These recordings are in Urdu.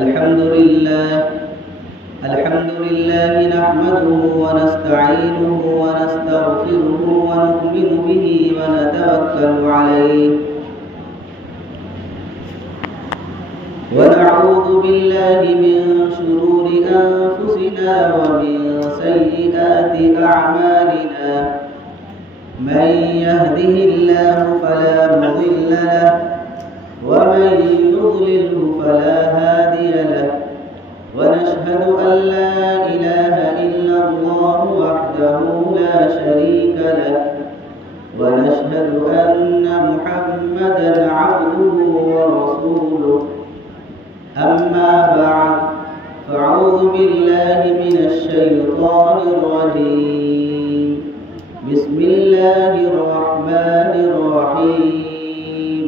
الحمد لله نحمده ونستعينه ونستغفره ونؤمن به ونتوكل عليه ونعوذ بالله من شرور أنفسنا ومن سيئات أعمالنا من يهده الله فلا مضل له ومن يضلله فلا هادي له ونشهد أن لا إله إلا الله وحده لا شريك له ونشهد أن محمدا عبده ورسوله أما بعد فأعوذ بالله من الشيطان الرجيم بسم الله الرحمن الرحيم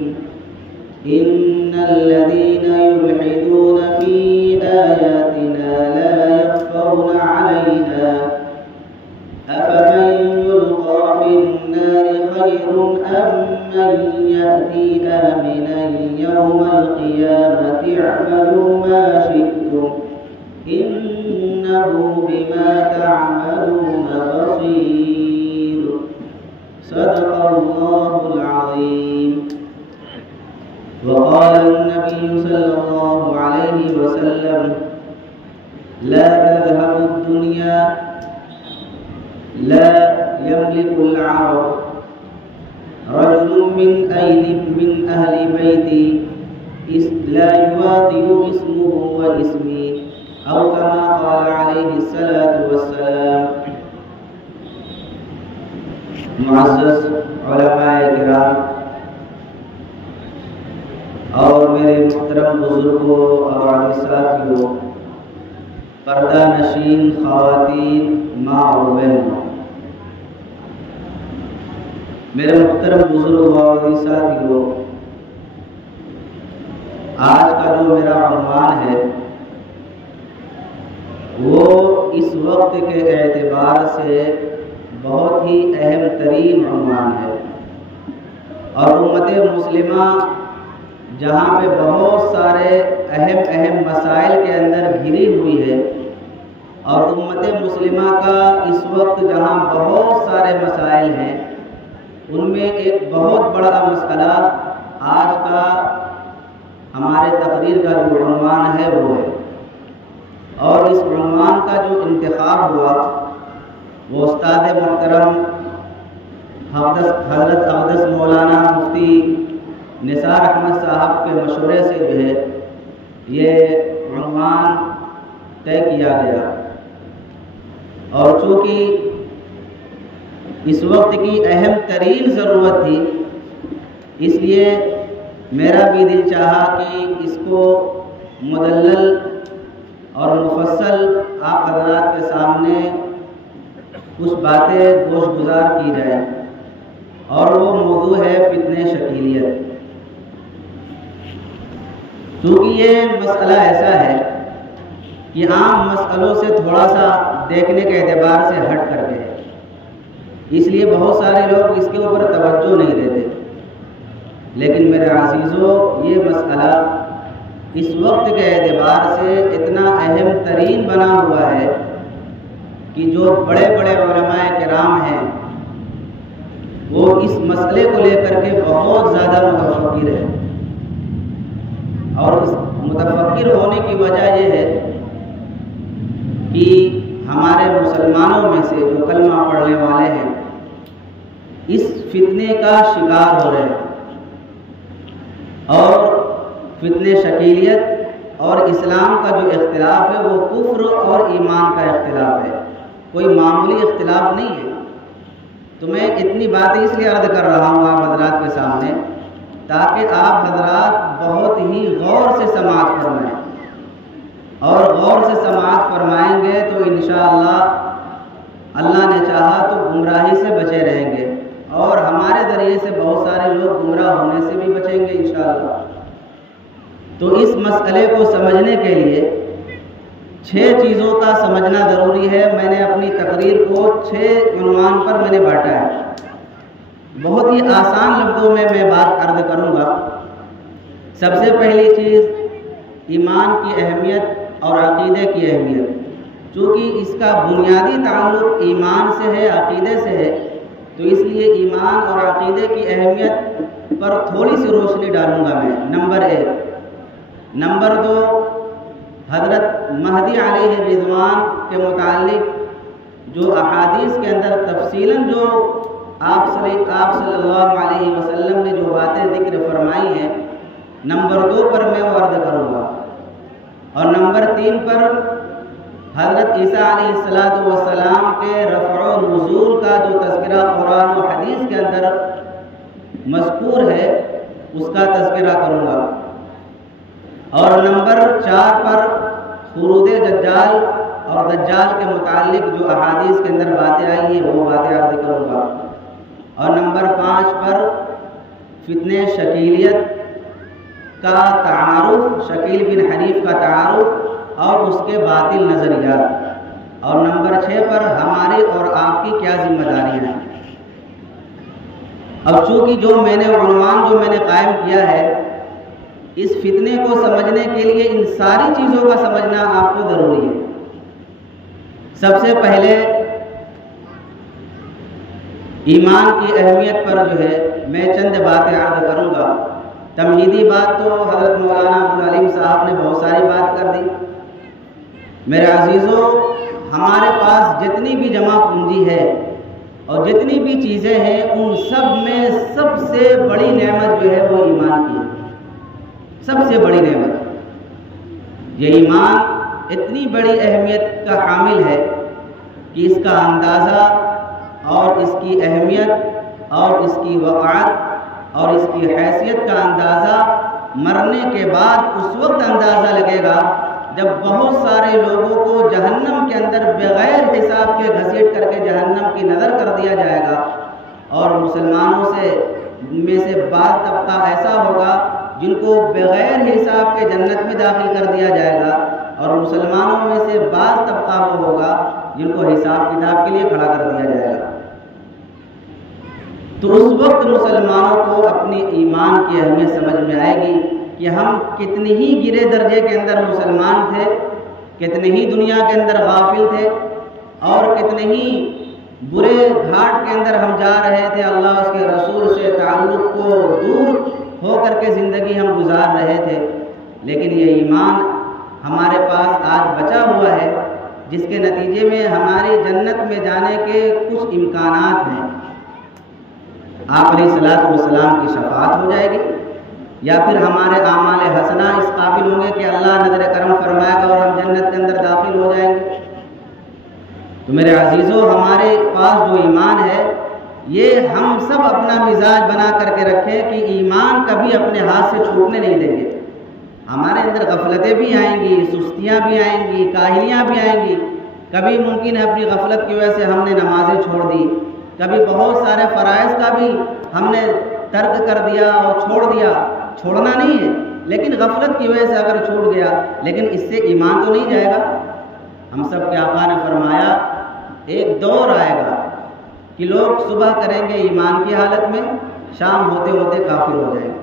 إن الذين يلحدون في آياتنا لا يخفون علينا أفمن يلقى في النار خير أم من يأتي آمنا يوم القيامة اعملوا ما شئتم إنه بما تعملون بصير صدق الله العظيم. وقال النبي صلى الله عليه وسلم لا تذهب الدنيا لا يملك العرب رجل من أهل بيتي لا يواطئ اسمه واسمي أو كما قال عليه الصلاة والسلام. معزز علماء کرام اور میرے محترم بزرگوں اور ساتھیوں، پردہ نشین خواتین، ماں اور بہنوں، میرے محترم بزرگوں اور ساتھیوں، آج کا جو میرا عنوان ہے وہ اس وقت کے اعتبار سے بہت ہی اہم ترین عنوان ہے، اور امت مسلمہ جہاں پہ بہت سارے اہم مسائل کے اندر گھری ہوئی ہے، اور امت مسلمہ کا اس وقت جہاں بہت سارے مسائل ہیں، ان میں ایک بہت بڑا مسئلہ آج کا ہمارے تقریر کا جو عنوان ہے وہ ہے، اور اس عنوان کا جو انتخاب ہوا وہ استاد محترم حضرت اقدس مولانا مفتی نثار احمد صاحب کے مشورے سے جو ہے یہ عنوان طے کیا گیا، اور چونکہ اس وقت کی اہم ترین ضرورت تھی، اس لیے میرا بھی دل چاہا کہ اس کو مدلل اور مفصل آپ حضرات کے سامنے کچھ باتیں گوش گزار کی جائے، اور وہ موضوع ہے فتنہ شکیلیت. کیونکہ یہ مسئلہ ایسا ہے کہ عام مسئلوں سے تھوڑا سا دیکھنے کے اعتبار سے ہٹ کر کے ہے، اس لیے بہت سارے لوگ اس کے اوپر توجہ نہیں دیتے، لیکن میرے عزیزوں یہ مسئلہ اس وقت کے اعتبار سے اتنا اہم ترین بنا ہوا ہے کہ جو بڑے بڑے علماء کرام ہیں وہ اس مسئلے کو لے کر کے بہت زیادہ متفکر ہیں، اور اس متفکر ہونے کی وجہ یہ ہے کہ ہمارے مسلمانوں میں سے جو کلمہ پڑھنے والے ہیں اس فتنے کا شکار ہو رہے ہیں، اور فتنہ شکیلیت اور اسلام کا جو اختلاف ہے وہ کفر اور ایمان کا اختلاف ہے، کوئی معمولی اختلاف نہیں ہے. تو میں اتنی باتیں اس لیے عرض کر رہا ہوں آپ حضرات کے سامنے تاکہ آپ حضرات بہت ہی غور سے سماعت فرمائیں، اور غور سے سماعت فرمائیں گے تو انشاءاللہ اللہ نے چاہا تو گمراہی سے بچے رہیں گے، اور ہمارے ذریعے سے بہت سارے لوگ گمراہ ہونے سے بھی بچیں گے انشاءاللہ. تو اس مسئلے کو سمجھنے کے لیے 6 چیزوں کا سمجھنا ضروری ہے. میں نے اپنی تقریر کو 6 عنوان پر میں نے بانٹا ہے. بہت ہی آسان لفظوں میں بات عرض کروں گا. سب سے پہلی چیز ایمان کی اہمیت اور عقیدے کی اہمیت، چونکہ اس کا بنیادی تعلق ایمان سے ہے، عقیدے سے ہے، تو اس لیے ایمان اور عقیدے کی اہمیت پر تھوڑی سی روشنی ڈالوں گا میں، نمبر 1۔ نمبر 2، حضرت مہدی علیہ رضوان کے متعلق جو احادیث کے اندر تفصیلاً جو آپ صلی اللہ علیہ وسلم نے جو باتیں ذکر فرمائی ہیں، نمبر 2 پر میں وہ عرض کروں گا، اور نمبر 3 پر حضرت عیسیٰ علیہ السلام کے رفع و نزول کا جو تذکرہ قرآن و حدیث کے اندر مذکور ہے اس کا تذکرہ کروں گا، اور نمبر 4 پر خروج دجال اور دجال کے متعلق جو احادیث کے اندر باتیں آئی ہیں وہ باتیں عرض کروں گا، اور نمبر 5 پر فتنہ شکیلیت کا تعارف، شکیل بن حنیف کا تعارف اور اس کے باطل نظریات، اور نمبر 6 پر ہماری اور آپ کی کیا ذمہ داریاں ہیں۔ اب چونکہ جو میں نے عنوان جو میں نے قائم کیا ہے، اس فتنے کو سمجھنے کے لیے ان ساری چیزوں کا سمجھنا آپ کو ضروری ہے۔ سب سے پہلے ایمان کی اہمیت پر جو ہے میں چند باتیں عرض کروں گا۔ تمہیدی بات تو حضرت مولانا عبدالعلیم صاحب نے بہت ساری بات کر دی۔ میرے عزیزوں، ہمارے پاس جتنی بھی جمع پونجی ہے اور جتنی بھی چیزیں ہیں، ان سب میں سب سے بڑی نعمت جو ہے وہ ایمان کی ہے، سب سے بڑی نعمت۔ یہ ایمان اتنی بڑی اہمیت کا حامل ہے کہ اس کا اندازہ اور اس کی اہمیت اور اس کی وقعت اور اس کی حیثیت کا اندازہ مرنے کے بعد اس وقت اندازہ لگے گا جب بہت سارے لوگوں کو جہنم کے اندر بغیر حساب کے گھسیٹ کر کے جہنم کی نظر کر دیا جائے گا، اور مسلمانوں میں سے بعض طبقہ ایسا ہوگا جن کو بغیر حساب کے جنت میں داخل کر دیا جائے گا، اور مسلمانوں میں سے بعض طبقہ وہ ہوگا جن کو حساب کتاب کے لیے کھڑا کر دیا جائے گا۔ تو اس وقت مسلمانوں کو اپنی ایمان کی اہمیت سمجھ میں آئے گی کہ ہم کتنے ہی گرے درجے کے اندر مسلمان تھے، کتنے ہی دنیا کے اندر غافل تھے، اور کتنے ہی برے گھاٹ کے اندر ہم جا رہے تھے، اللہ اس کے رسول سے تعلق کو دور ہو کر کے زندگی ہم گزار رہے تھے، لیکن یہ ایمان ہمارے پاس آج بچا ہوا ہے، جس کے نتیجے میں ہماری جنت میں جانے کے کچھ امکانات ہیں۔ آپ علیہ السلام کی شفاعت ہو جائے گی، یا پھر ہمارے اعمال حسنہ اس قابل ہوں گے کہ اللہ نظر کرم فرمائے گا اور ہم جنت کے اندر داخل ہو جائیں گے۔ تو میرے عزیزوں، ہمارے پاس جو ایمان ہے، یہ ہم سب اپنا مزاج بنا کر کے رکھیں کہ ایمان کبھی اپنے ہاتھ سے چھوٹنے نہیں دیں گے۔ ہمارے اندر غفلتیں بھی آئیں گی، سستیاں بھی آئیں گی، کاہلیاں بھی آئیں گی، کبھی ممکن ہے اپنی غفلت کی وجہ سے ہم نے نمازیں چھوڑ دی، کبھی بہت سارے فرائض کا بھی ہم نے ترک کر دیا اور چھوڑ دیا۔ چھوڑنا نہیں ہے، لیکن غفلت کی وجہ سے اگر چھوٹ گیا، لیکن اس سے ایمان تو نہیں جائے گا۔ ہم سب کے آقا نے فرمایا ایک دور آئے گا کہ لوگ صبح کریں گے ایمان کی حالت میں، شام ہوتے ہوتے کافر ہو جائیں گے،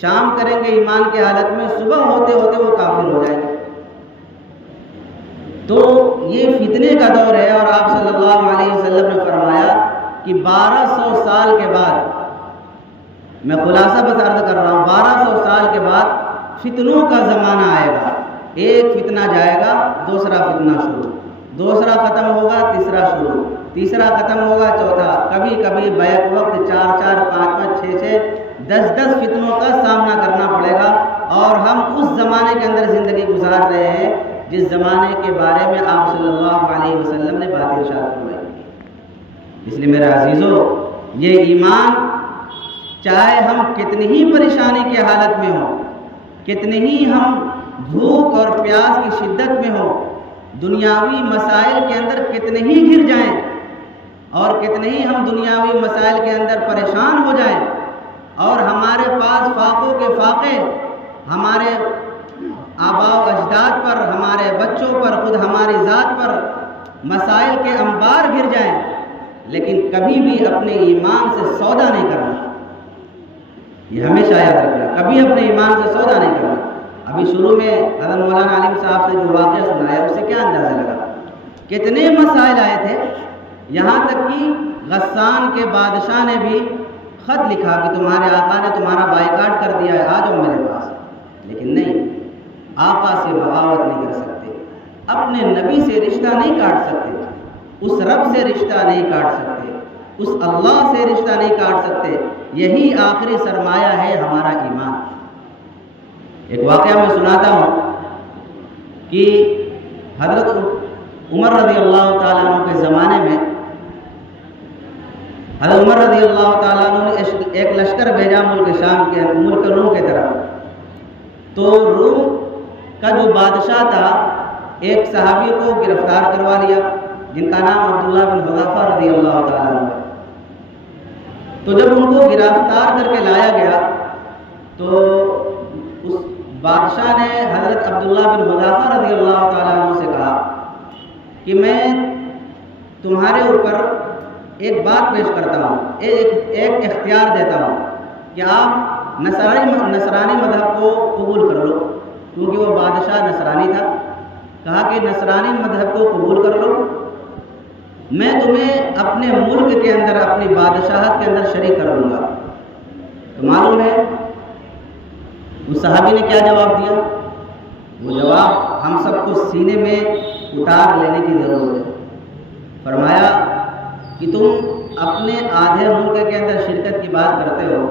شام کریں گے ایمان کی حالت میں، صبح ہوتے ہوتے وہ کافر ہو جائیں گے۔ تو یہ فتنے کا دور ہے، اور آپ صلی اللہ علیہ وسلم نے فرمایا کہ 1200 سال کے بعد، میں خلاصہ بس عرض کر رہا ہوں، 1200 سال کے بعد فتنوں کا زمانہ آئے گا۔ ایک فتنہ جائے گا، دوسرا فتنہ شروع، دوسرا ختم ہوگا، تیسرا شروع، تیسرا ختم ہوگا، چوتھا، کبھی کبھی بیک وقت 4 4 5 5 6 6 10 10 فتنوں کا سامنا کرنا پڑے گا، اور ہم اس زمانے کے اندر زندگی گزار رہے ہیں جس زمانے کے بارے میں آپ صلی اللہ علیہ وسلم نے بات ارشاد فرمائی۔ اس لیے میرے عزیزوں، یہ ایمان چاہے ہم کتنی ہی پریشانی کی حالت میں ہوں، کتنے ہی ہم بھوک اور پیاس کی شدت میں ہوں، دنیاوی مسائل کے اندر کتنے ہی گر جائیں، اور کتنے ہی ہم دنیاوی مسائل کے اندر پریشان ہو جائیں، اور ہمارے پاس فاقوں کے فاقے ہمارے آباء و اجداد پر، ہمارے بچوں پر، خود ہماری ذات پر مسائل کے انبار گر جائیں، لیکن کبھی بھی اپنے ایمان سے سودا نہیں کرنا۔ یہ ہمیشہ یاد رکھنا، کبھی اپنے ایمان سے سودا نہیں کرنا۔ ابھی شروع میں حضرت مولانا عالم صاحب سے جو واقعہ سنایا اس سے کیا اندازہ لگا، کتنے مسائل آئے تھے، یہاں تک کہ غسان کے بادشاہ نے بھی خط لکھا کہ تمہارے آقا نے تمہارا بائیکاٹ کر دیا ہے، آ جاؤ میرے پاس، لیکن نہیں، آقا سے بغاوت نہیں کر سکتے، اپنے نبی سے رشتہ نہیں کاٹ سکتے، اس رب سے رشتہ نہیں کاٹ سکتے، اس اللہ سے رشتہ نہیں کاٹ سکتے، یہی آخری سرمایہ ہے ہمارا ایمان۔ ایک واقعہ میں سناتا ہوں کہ حضرت عمر رضی اللہ تعالیٰ عنہ کے زمانے میں حضرت عمر رضی اللہ تعالیٰ عنہ نے ایک لشکر بھیجا ملک شام کے ملک روم کی طرف، تو روم کا جو بادشاہ تھا ایک صحابی کو گرفتار کروا لیا جن کا نام عبداللہ بن حذیفہ رضی اللہ تعالیٰ عنہ ہے۔ تو جب ان کو گرفتار کر کے لایا گیا تو اس بادشاہ نے حضرت عبداللہ بن حذیفہ رضی اللہ تعالیٰ عنہ سے کہا کہ میں تمہارے اوپر ایک بات پیش کرتا ہوں، ایک اختیار دیتا ہوں کہ آپ نصرانی مذہب کو قبول کر لو، کیونکہ وہ بادشاہ نصرانی تھا۔ کہا کہ نصرانی مذہب کو قبول کر لو، میں تمہیں اپنے ملک کے اندر اپنی بادشاہت کے اندر شریک کر لوں گا۔ تو معلوم ہے اس صحابی نے کیا جواب دیا؟ وہ جواب ہم سب کو سینے میں اتار لینے کی ضرورت ہے۔ فرمایا کہ تم اپنے آدھے ملک کے اندر شرکت کی بات کرتے ہو،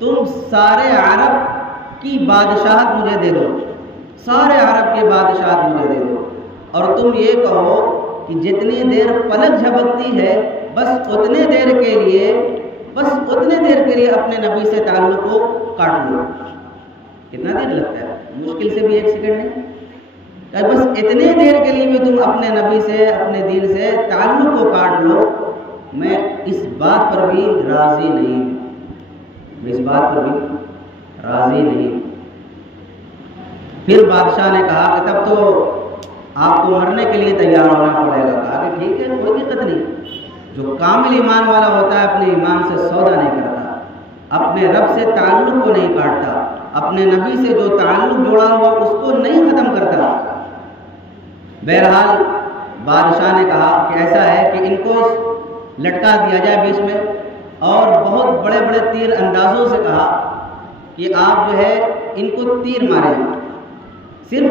تم سارے عرب کی بادشاہت مجھے دے دو، سارے عرب کی بادشاہت مجھے دے دو، اور تم یہ کہو کہ جتنی دیر پلک جھپکتی ہے بس اتنے دیر کے لیے اپنے نبی سے تعلق کو کاٹ لو۔ کتنا دیر لگتا ہے؟ مشکل سے بھی 1 سیکنڈ نہیں، کہ بس اتنے دیر کے لیے بھی تم اپنے نبی سے اپنے دین سے تعلق کو کاٹ لو، میں اس بات پر بھی راضی نہیں، میں اس بات پر بھی راضی نہیں۔ پھر بادشاہ نے کہا کہ تب تو آپ کو مرنے کے لیے تیار ہونا پڑے گا۔ کہا کہ ٹھیک ہے، کوئی دقت نہیں، جو کامل ایمان والا ہوتا ہے اپنے ایمان سے سودا نہیں کرتا، اپنے رب سے تعلق کو نہیں کاٹتا، اپنے نبی سے جو تعلق جوڑا ہوا اس کو نہیں ختم کرتا۔ بہرحال بادشاہ نے کہا کہ ایسا ہے کہ ان کو لٹکا دیا جائے بیچ میں، اور بہت بڑے بڑے تیر اندازوں سے کہا کہ آپ جو ہے ان کو تیر ماریں، صرف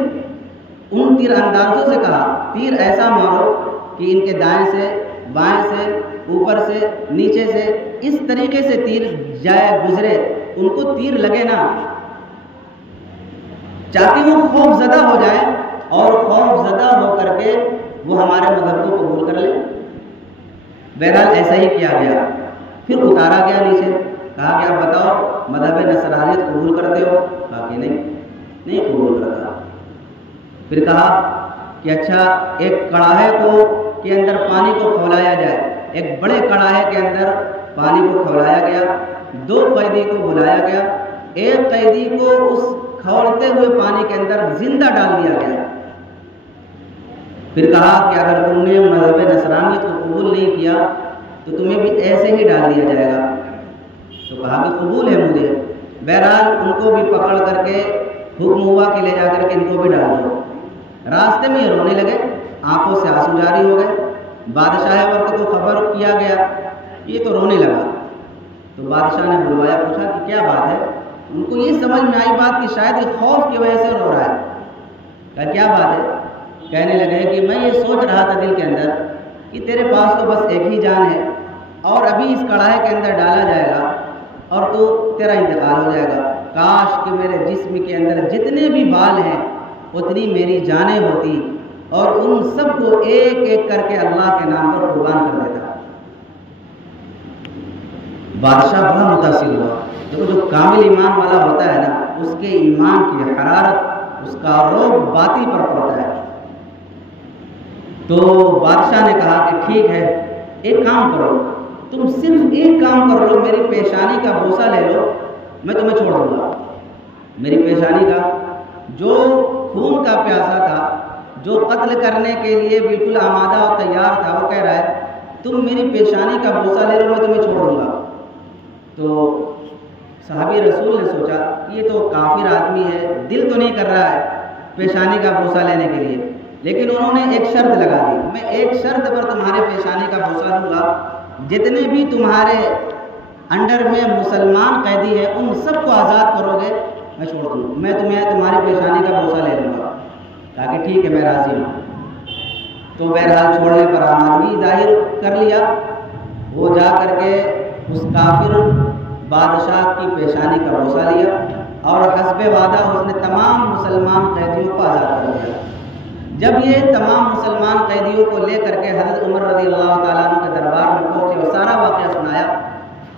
ان تیر اندازوں سے کہا تیر ایسا مارو کہ ان کے دائیں سے بائیں سے اوپر سے نیچے سے اس طریقے سے تیر جائے گزرے، ان کو تیر لگے نا، تاکہ وہ خوف زدہ ہو جائے اور خوف زدہ ہو کر کے وہ ہمارے مذہب کو قبول کر لے۔ بہرحال ایسا ہی کیا گیا، پھر اتارا گیا نیچے، کہا کہ آپ بتاؤ مذہب نصرانیت قبول کرتے ہو؟ کہا کہ نہیں قبول کرتا۔ پھر کہا کہ اچھا ایک کڑاہے کے اندر پانی کو کھولایا جائے، ایک بڑے کڑاہے کے اندر پانی کو کھولایا گیا، 2 قیدی کو بلایا گیا، ایک قیدی کو اس کھولتے ہوئے پانی کے اندر زندہ ڈال دیا گیا۔ پھر کہا کہ اگر تم نے مذہب نصرانیت کو قبول نہیں کیا تو تمہیں بھی ایسے ہی ڈال دیا جائے گا۔ تو کہا کہ قبول ہے مجھے۔ بہرحال ان کو بھی پکڑ کر کے حکم ہوا کہ لے جا کر کے ان کو بھی ڈال دو۔ راستے میں یہ رونے لگے، آنکھوں سے آنسو جاری ہو گئے۔ بادشاہ وقت کو خبر کیا گیا، یہ تو رونے لگا۔ تو بادشاہ نے بلوایا، پوچھا کہ کیا بات ہے؟ ان کو یہ سمجھ میں آئی بات کہ شاید یہ خوف کی وجہ سے رو رہا ہے۔ کہا کیا بات ہے؟ کہنے لگے کہ میں یہ سوچ رہا تھا دل کے اندر کہ تیرے پاس تو بس ایک ہی جان ہے، اور ابھی اس کڑاہے کے اندر ڈالا جائے گا اور تو تیرا انتقال ہو جائے گا۔ کاش کہ میرے جسم کے اندر جتنے بھی بال ہیں اتنی میری جانیں ہوتی، اور ان سب کو ایک ایک کر کے اللہ کے نام پر قربان کر دیتا۔ بادشاہ بڑا متاثر ہوا۔ دیکھو جو کامل ایمان والا ہوتا ہے نا، اس کے ایمان کی حرارت، اس کا روب باطل پر پڑتا ہے۔ تو بادشاہ نے کہا کہ ٹھیک ہے، ایک کام کرو، تم صرف ایک کام کر لو، میری پیشانی کا بوسہ لے لو، میں تمہیں چھوڑ دوں گا۔ میری پیشانی کا، جو خون کا پیاسا تھا، جو قتل کرنے کے لیے بالکل آمادہ اور تیار تھا، وہ کہہ رہا ہے تم میری پیشانی کا بوسہ لے لو، میں تمہیں چھوڑ دوں گا۔ تو صحابی رسول نے سوچا یہ تو کافر آدمی ہے، دل تو نہیں کر رہا ہے پیشانی کا بوسہ لینے کے لیے، لیکن انہوں نے ایک شرط لگا دی، میں ایک شرط پر تمہارے پیشانی کا بوسہ لوں گا، جتنے بھی تمہارے انڈر میں مسلمان قیدی ہیں ان سب کو آزاد کرو گے میں چھوڑ دوں، میں تمہاری پیشانی کا بوسہ لے لوں گا۔ کہا کہ ٹھیک ہے میں راضی ہوں۔ تو بہرحال چھوڑنے پر آمادگی ظاہر کر لیا، وہ جا کر کے اس کافر بادشاہ کی پیشانی کا بوسہ لیا اور حسب وعدہ اس نے تمام مسلمان قیدیوں کو آزاد کر دیا۔ جب یہ تمام مسلمان قیدیوں کو لے کر کے حضرت عمر رضی اللہ تعالیٰ عنہ کے دربار میں پہنچے اور سارا واقعہ سنایا،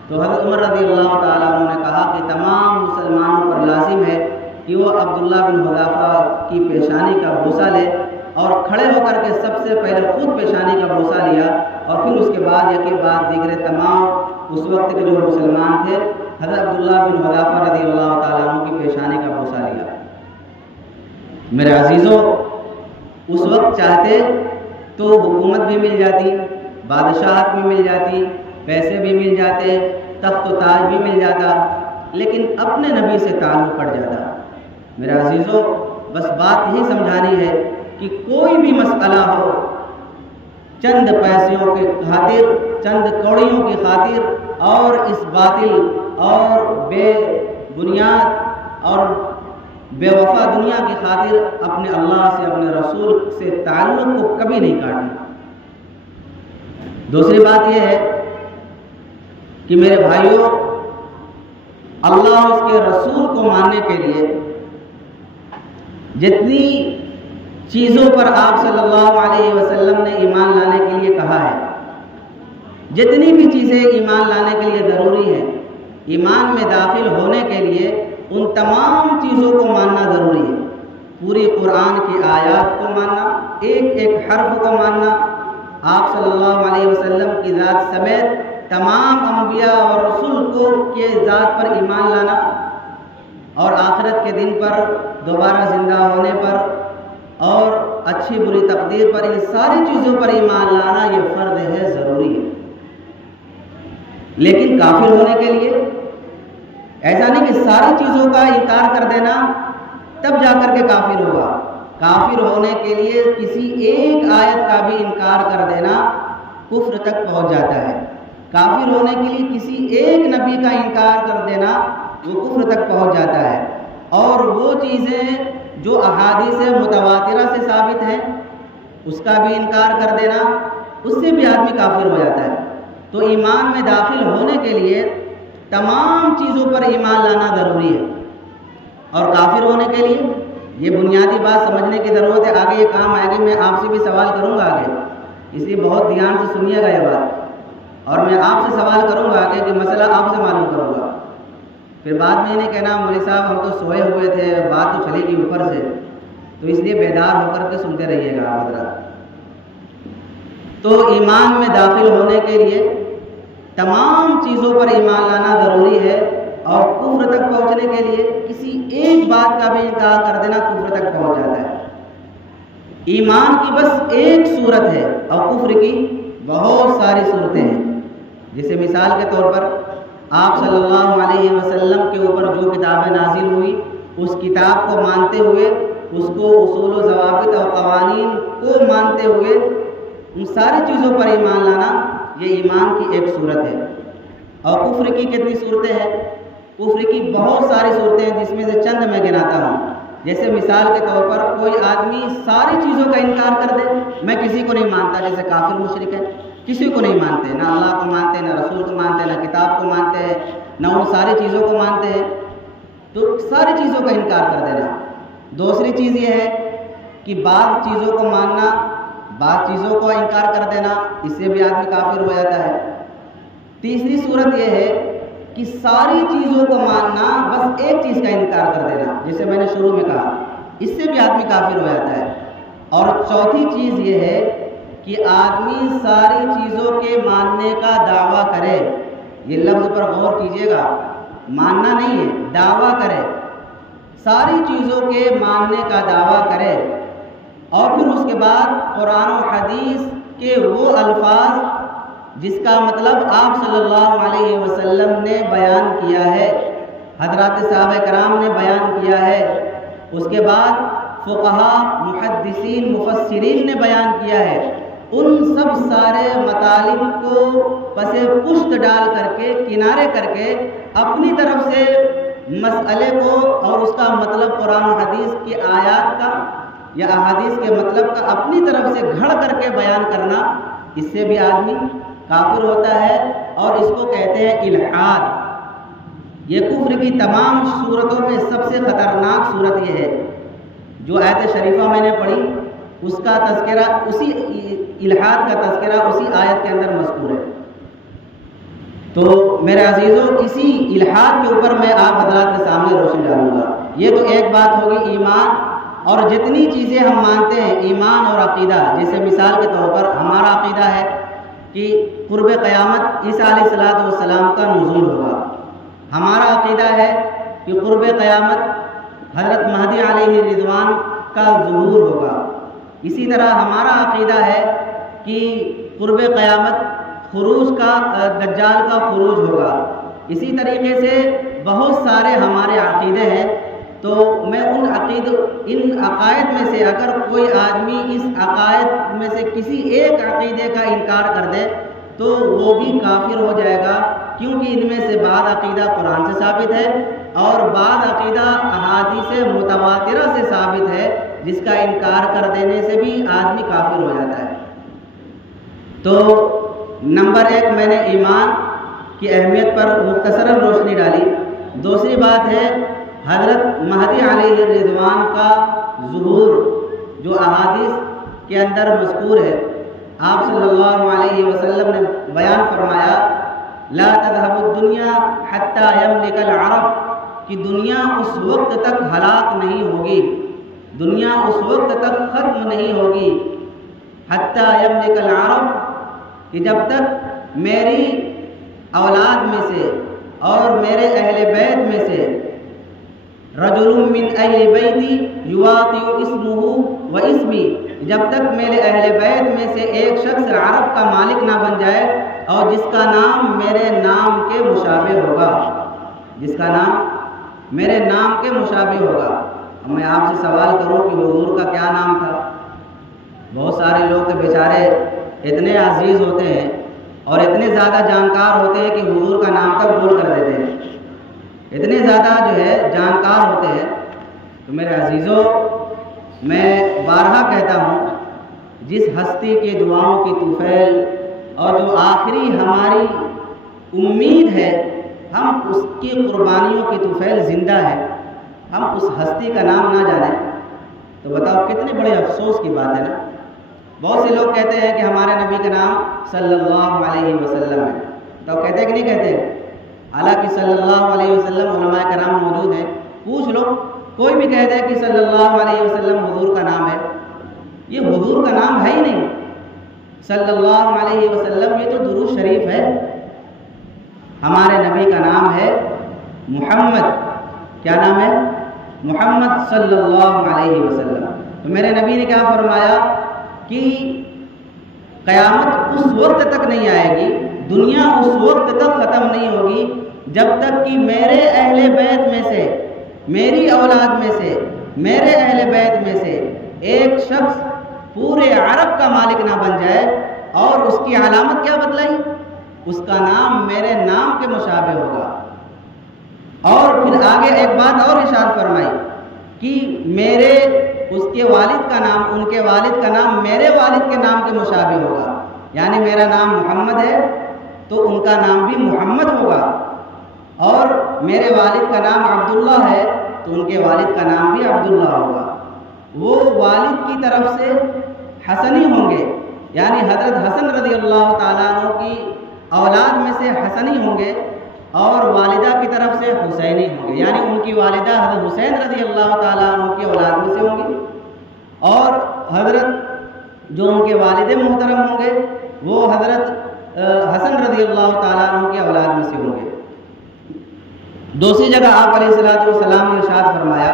تو حضرت عمر رضی اللہ تعالیٰ عنہ نے کہا کہ تمام مسلمانوں پر لازم ہے کہ وہ عبداللہ بن حذافہ کی پیشانی کا بوسہ لے، اور کھڑے ہو کر کے سب سے پہلے خود پیشانی کا بوسہ لیا، اور پھر اس کے بعد یکی بعد دیگر تمام اس وقت کے جو مسلمان تھے حضرت عبداللہ بن حذافہ رضی اللہ تعالیٰ عنہ کی پیشانی کا بوسہ لیا۔ میرے عزیزوں، اس وقت چاہتے تو حکومت بھی مل جاتی، بادشاہت بھی مل جاتی، پیسے بھی مل جاتے، تخت و تاج بھی مل جاتا، لیکن اپنے نبی سے تعلق پڑ جاتا۔ میرے عزیزوں، بس بات یہی سمجھانی ہے کہ کوئی بھی مسئلہ ہو، چند پیسوں کی خاطر، چند کوڑیوں کی خاطر اور اس باطل اور بے بنیاد اور بے وفا دنیا کی خاطر اپنے اللہ سے، اپنے رسول سے تعلق کو کبھی نہیں کاٹنا۔ دوسری بات یہ ہے کہ میرے بھائیوں، اللہ اور اس کے رسول کو ماننے کے لیے جتنی چیزوں پر آپ صلی اللہ علیہ وسلم نے ایمان لانے کے لیے کہا ہے، جتنی بھی چیزیں ایمان لانے کے لیے ضروری ہیں، ایمان میں داخل ہونے کے لیے ان تمام چیزوں کو ماننا ضروری ہے۔ پوری قرآن کی آیات کو ماننا، ایک ایک حرف کو ماننا، آپ صلی اللہ علیہ وسلم کی ذات سمیت تمام انبیاء اور رسول کو کے ذات پر ایمان لانا، اور آخرت کے دن پر، دوبارہ زندہ ہونے پر اور اچھی بری تقدیر پر، ان ساری چیزوں پر ایمان لانا یہ فرض ہے، ضروری ہے۔ لیکن کافر ہونے کے لیے ایسا نہیں کہ ساری چیزوں کا انکار کر دینا تب جا کر کے کافر ہوگا۔ کافر ہونے کے لیے کسی ایک آیت کا بھی انکار کر دینا کفر تک پہنچ جاتا ہے۔ کافر ہونے کے لیے کسی ایک نبی کا انکار کر دینا وہ کفر تک پہنچ جاتا ہے، اور وہ چیزیں جو احادیث متواترہ سے ثابت ہیں اس کا بھی انکار کر دینا، اس سے بھی آدمی کافر ہو جاتا ہے۔ تو ایمان میں داخل ہونے کے لیے تمام چیزوں پر ایمان لانا ضروری ہے، اور کافر ہونے کے لیے یہ بنیادی بات سمجھنے کی ضرورت ہے۔ آگے یہ کام آئے گی، میں آپ سے بھی سوال کروں گا آگے، اس لیے بہت دھیان سے سنیے گا یہ بات، اور میں آپ سے سوال کروں گا آگے کہ مسئلہ آپ سے معلوم کروں گا، پھر بعد میں نہیں کہنا مولوی صاحب ہم تو سوئے ہوئے تھے، بات تو چلے گی اوپر سے، تو اس لیے بیدار ہو کر کے سنتے رہیے گا آپ حضرات۔ تو ایمان میں داخل ہونے کے لیے تمام چیزوں پر ایمان لانا ضروری ہے، اور کفر تک پہنچنے کے لیے کسی ایک بات کا بھی انکار کر دینا کفر تک پہنچ جاتا ہے۔ ایمان کی بس ایک صورت ہے اور کفر کی بہت ساری صورتیں ہیں۔ جیسے مثال کے طور پر آپ صلی اللہ علیہ وسلم کے اوپر جو کتابیں نازل ہوئی اس کتاب کو مانتے ہوئے، اس کو اصول و ضوابط اور قوانین کو مانتے ہوئے ان ساری چیزوں پر ایمان لانا یہ ایمان کی ایک صورت ہے۔ اور کفر کی کتنی صورتیں ہیں؟ کفر کی بہت ساری صورتیں ہیں، جس میں سے چند میں گناتا ہوں۔ جیسے مثال کے طور پر کوئی آدمی ساری چیزوں کا انکار کر دے، میں کسی کو نہیں مانتا، جیسے کافر مشرک ہے، کسی کو نہیں مانتے، نہ اللہ کو مانتے، نہ رسول کو مانتے، نہ کتاب کو مانتے ہیں، نہ ان ساری چیزوں کو مانتے ہیں، تو ساری چیزوں کا انکار کر دینا۔ دوسری چیز یہ ہے کہ بعض چیزوں کو ماننا، بعض چیزوں کو انکار کر دینا، اس سے بھی آدمی کافر ہو جاتا ہے۔ تیسری صورت یہ ہے کہ ساری چیزوں کو ماننا، بس ایک چیز کا انکار کر دینا، جیسے میں نے شروع میں کہا، اس سے بھی آدمی کافر ہو جاتا ہے۔ اور چوتھی چیز یہ ہے کہ آدمی ساری چیزوں کے ماننے کا دعویٰ کرے، یہ لفظ پر غور کیجیے گا، ماننا نہیں ہے، دعویٰ کرے، ساری چیزوں کے ماننے کا دعویٰ کرے، اور پھر اس کے بعد قرآن و حدیث کے وہ الفاظ جس کا مطلب آپ صلی اللہ علیہ وسلم نے بیان کیا ہے حضرات صحابہ کرام نے بیان کیا ہے، اس کے بعد فقہا، محدثین، مفسرین نے بیان کیا ہے، ان سب سارے مطالب کو پس پشت ڈال کر کے، کنارے کر کے، اپنی طرف سے مسئلے کو اور اس کا مطلب قرآن و حدیث کی آیات کا یا احادیث کے مطلب کا اپنی طرف سے گھڑ کر کے بیان کرنا، اس سے بھی آدمی کافر ہوتا ہے، اور اس کو کہتے ہیں الحاد۔ یہ کفر کی تمام صورتوں میں سب سے خطرناک صورت یہ ہے۔ جو آیت شریفہ میں نے پڑھی اس کا تذکرہ، اسی الحاد کا تذکرہ اسی آیت کے اندر مذکور ہے۔ تو میرے عزیزوں، اسی الحاد کے اوپر میں آپ حضرات کے سامنے روشنی ڈالوں گا۔ یہ تو ایک بات ہوگی ایمان، اور جتنی چیزیں ہم مانتے ہیں ایمان اور عقیدہ، جیسے مثال کے طور پر ہمارا عقیدہ ہے کہ قرب قیامت عیسیٰ علیہ السلام کا نزول ہوگا، ہمارا عقیدہ ہے کہ قرب قیامت حضرت مہدی علیہ الرضوان کا ظہور ہوگا، اسی طرح ہمارا عقیدہ ہے کہ قرب قیامت خروج کا، دجال کا خروج ہوگا، اسی طریقے سے بہت سارے ہمارے عقیدے ہیں۔ تو میں ان عقائد میں سے اگر کوئی آدمی اس عقائد میں سے کسی ایک عقیدے کا انکار کر دے تو وہ بھی کافر ہو جائے گا، کیونکہ ان میں سے بعض عقیدہ قرآن سے ثابت ہے اور بعض عقیدہ احادیث متواترہ سے ثابت ہے، جس کا انکار کر دینے سے بھی آدمی کافر ہو جاتا ہے۔ تو نمبر ایک میں نے ایمان کی اہمیت پر مختصراً روشنی ڈالی۔ دوسری بات ہے حضرت مہدی علیہ الرضوان کا ظہور، جو احادیث کے اندر مذکور ہے۔ آپ صلی اللہ علیہ وسلم نے بیان فرمایا، لا تذهب الدنیا حتی یملک العرب، کہ دنیا اس وقت تک ہلاک نہیں ہوگی، دنیا اس وقت تک ختم نہیں ہوگی، حتی یملک العرب، کہ جب تک میری اولاد میں سے اور میرے اہل بیت میں سے رجل من اہل بیتی یواطئ اسمہ و اسمی، جب تک میرے اہل بیت میں سے ایک شخص عرب کا مالک نہ بن جائے اور جس کا نام میرے نام کے مشابہ ہوگا، جس کا نام میرے نام کے مشابہ ہوگا۔ اب میں آپ سے سوال کروں کہ حضور کا کیا نام تھا؟ بہت سارے لوگ تو بیچارے اتنے عزیز ہوتے ہیں اور اتنے زیادہ جانکار ہوتے ہیں کہ حضور کا نام تک بول کر دیتے ہیں، اتنے زیادہ جو ہے جانکار ہوتے ہیں۔ تو میرے عزیزوں، میں بارہا کہتا ہوں، جس ہستی کے دعاؤں کی طفیل اور جو آخری ہماری امید ہے، ہم اس کی قربانیوں کی طفیل زندہ ہے، ہم اس ہستی کا نام نہ جانیں تو بتاؤ کتنے بڑے افسوس کی بات ہے نا۔ بہت سے لوگ کہتے ہیں کہ ہمارے نبی کا نام صلی اللہ علیہ وسلم ہے، تو کہتے ہیں کہ نہیں کہتے؟ حالانکہ صلی اللہ علیہ وسلم علماء کرام موجود ہیں، پوچھ لو، کوئی بھی کہہ دے کہ صلی اللہ علیہ وسلم حضور کا نام ہے، یہ حضور کا نام ہے ہی نہیں۔ صلی اللہ علیہ وسلم یہ تو درود شریف ہے، ہمارے نبی کا نام ہے محمد۔ کیا نام ہے؟ محمد صلی اللہ علیہ وسلم۔ تو میرے نبی نے کیا فرمایا کہ قیامت اس وقت تک نہیں آئے گی، دنیا اس وقت تک ختم نہیں ہوگی جب تک کہ میرے اہل بیت میں سے، میری اولاد میں سے، میرے اہل بیت میں سے ایک شخص پورے عرب کا مالک نہ بن جائے۔ اور اس کی علامت کیا بتلائی؟ اس کا نام میرے نام کے مشابہ ہوگا۔ اور پھر آگے ایک بات اور ارشاد فرمائی کہ میرے اس کے والد کا نام، ان کے والد کا نام میرے والد کے نام کے مشابہ ہوگا، یعنی میرا نام محمد ہے تو ان کا نام بھی محمد ہوگا، اور میرے والد کا نام عبداللہ ہے تو ان کے والد کا نام بھی عبداللہ ہوگا۔ وہ والد کی طرف سے حسنی ہوں گے، یعنی حضرت حسن رضی اللہ تعالیٰ عنہ کی اولاد میں سے حسنی ہوں گے، اور والدہ کی طرف سے حسینی ہوں گے، یعنی ان کی والدہ حضرت حسین رضی اللہ تعالیٰ عنہ کی اولاد میں سے ہوں گی، اور حضرت جو ان کے والد محترم ہوں گے وہ حضرت حسن رضی اللہ تعالیٰ عنہ کی اولاد میں سے ہوں گے۔ دوسری جگہ آپ علیہ السلام نے ارشاد فرمایا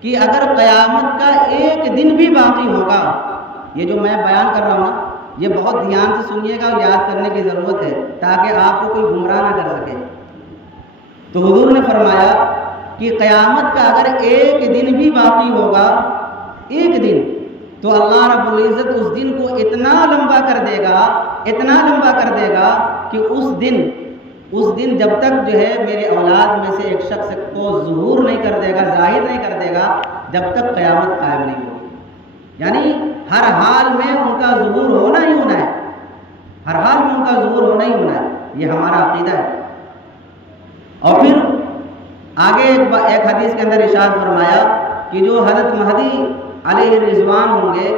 کہ اگر قیامت کا ایک دن بھی باقی ہوگا، یہ جو میں بیان کر رہا ہوں نا، یہ بہت دھیان سے سنیے گا اور یاد کرنے کی ضرورت ہے تاکہ آپ کو کوئی گمراہ نہ کر سکے۔ تو حضور نے فرمایا کہ قیامت کا اگر ایک دن بھی باقی ہوگا، ایک دن، تو اللہ رب العزت اس دن کو اتنا لمبا کر دے گا، اتنا لمبا کر دے گا کہ اس دن جب تک جو ہے میرے اولاد میں سے ایک شخص کو ظہور نہیں کر دے گا، ظاہر نہیں کر دے گا، جب تک قیامت قائم نہیں ہوگی۔ یعنی ہر حال میں ان کا ظہور ہونا ہی ہونا ہے، ہر حال میں ان کا ظہور ہونا ہی ہونا ہے، یہ ہمارا عقیدہ ہے۔ اور پھر آگے ایک حدیث کے اندر ارشاد فرمایا کہ جو حضرت مہدی علیہ رضوان ہوں گے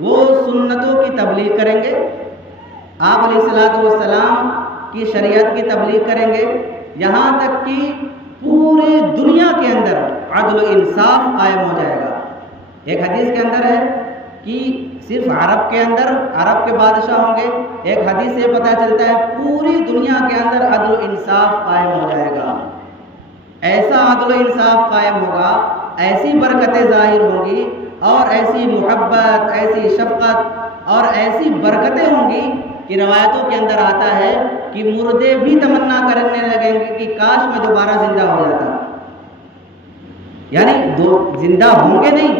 وہ سنتوں کی تبلیغ کریں گے، آپ علیہ الصلوۃ والسلام کی شریعت کی تبلیغ کریں گے، یہاں تک کہ پوری دنیا کے اندر عدل و انصاف قائم ہو جائے گا۔ ایک حدیث کے اندر ہے کہ صرف عرب کے اندر عرب کے بادشاہ ہوں گے، ایک حدیث سے پتہ چلتا ہے پوری دنیا کے اندر عدل و انصاف قائم ہو جائے گا۔ ایسا عدل و انصاف قائم ہوگا، ایسی برکتیں ظاہر ہوں گی، اور ایسی محبت، ایسی شفقت اور ایسی برکتیں ہوں گی کہ روایتوں کے اندر آتا ہے کہ مردے بھی تمنا کرنے لگیں گے کہ کاش میں دوبارہ زندہ ہو جاتا۔ یعنی زندہ ہوں گے نہیں،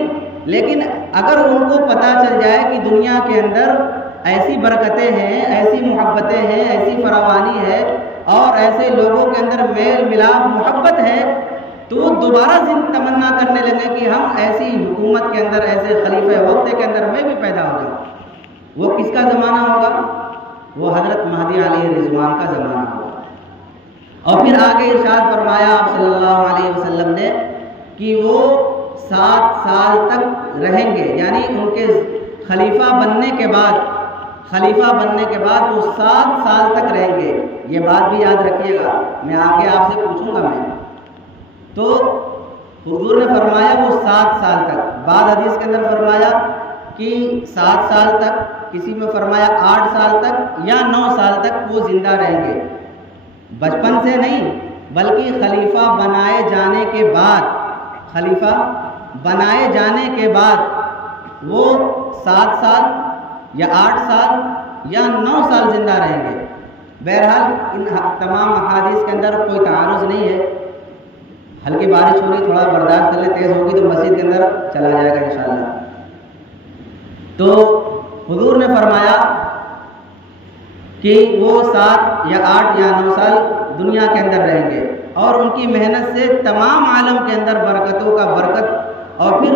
لیکن اگر ان کو پتہ چل جائے کہ دنیا کے اندر ایسی برکتیں ہیں، ایسی محبتیں ہیں، ایسی فراوانی ہے اور ایسے لوگوں کے اندر میل ملاپ محبت ہے، تو وہ دوبارہ تمنا کرنے لگے کہ ہم ایسی حکومت کے اندر، ایسے خلیفہ وقت کے اندر میں بھی پیدا ہو جاؤں۔ وہ کس کا زمانہ ہوگا؟ وہ حضرت مہدی علیہ رضوان کا زمانہ ہوگا۔ اور پھر آگے ارشاد فرمایا آپ صلی اللہ علیہ وسلم نے کہ وہ 7 سال تک رہیں گے، یعنی ان کے خلیفہ بننے کے بعد وہ 7 سال تک رہیں گے۔ یہ بات بھی یاد رکھیے گا، میں آگے آپ سے پوچھوں گا میں۔ تو حضور نے فرمایا وہ 7 سال تک، بعد حدیث کے اندر فرمایا کہ 7 سال تک، کسی میں فرمایا 8 سال تک یا 9 سال تک وہ زندہ رہیں گے، بچپن سے نہیں بلکہ خلیفہ بنائے جانے کے بعد وہ 7 سال یا 8 سال یا 9 سال زندہ رہیں گے۔ بہرحال ان تمام احادیث کے اندر کوئی تعارض نہیں ہے۔ ہلکی بارش ہو رہی، تھوڑا برداشت کر لیں، تیز ہوگی تو مسجد کے اندر چلا جائے گا انشاءاللہ۔ تو حضور نے فرمایا کہ وہ 7 یا 8 یا 9 سال دنیا کے اندر رہیں گے، اور ان کی محنت سے تمام عالم کے اندر برکتوں کا برکت۔ اور پھر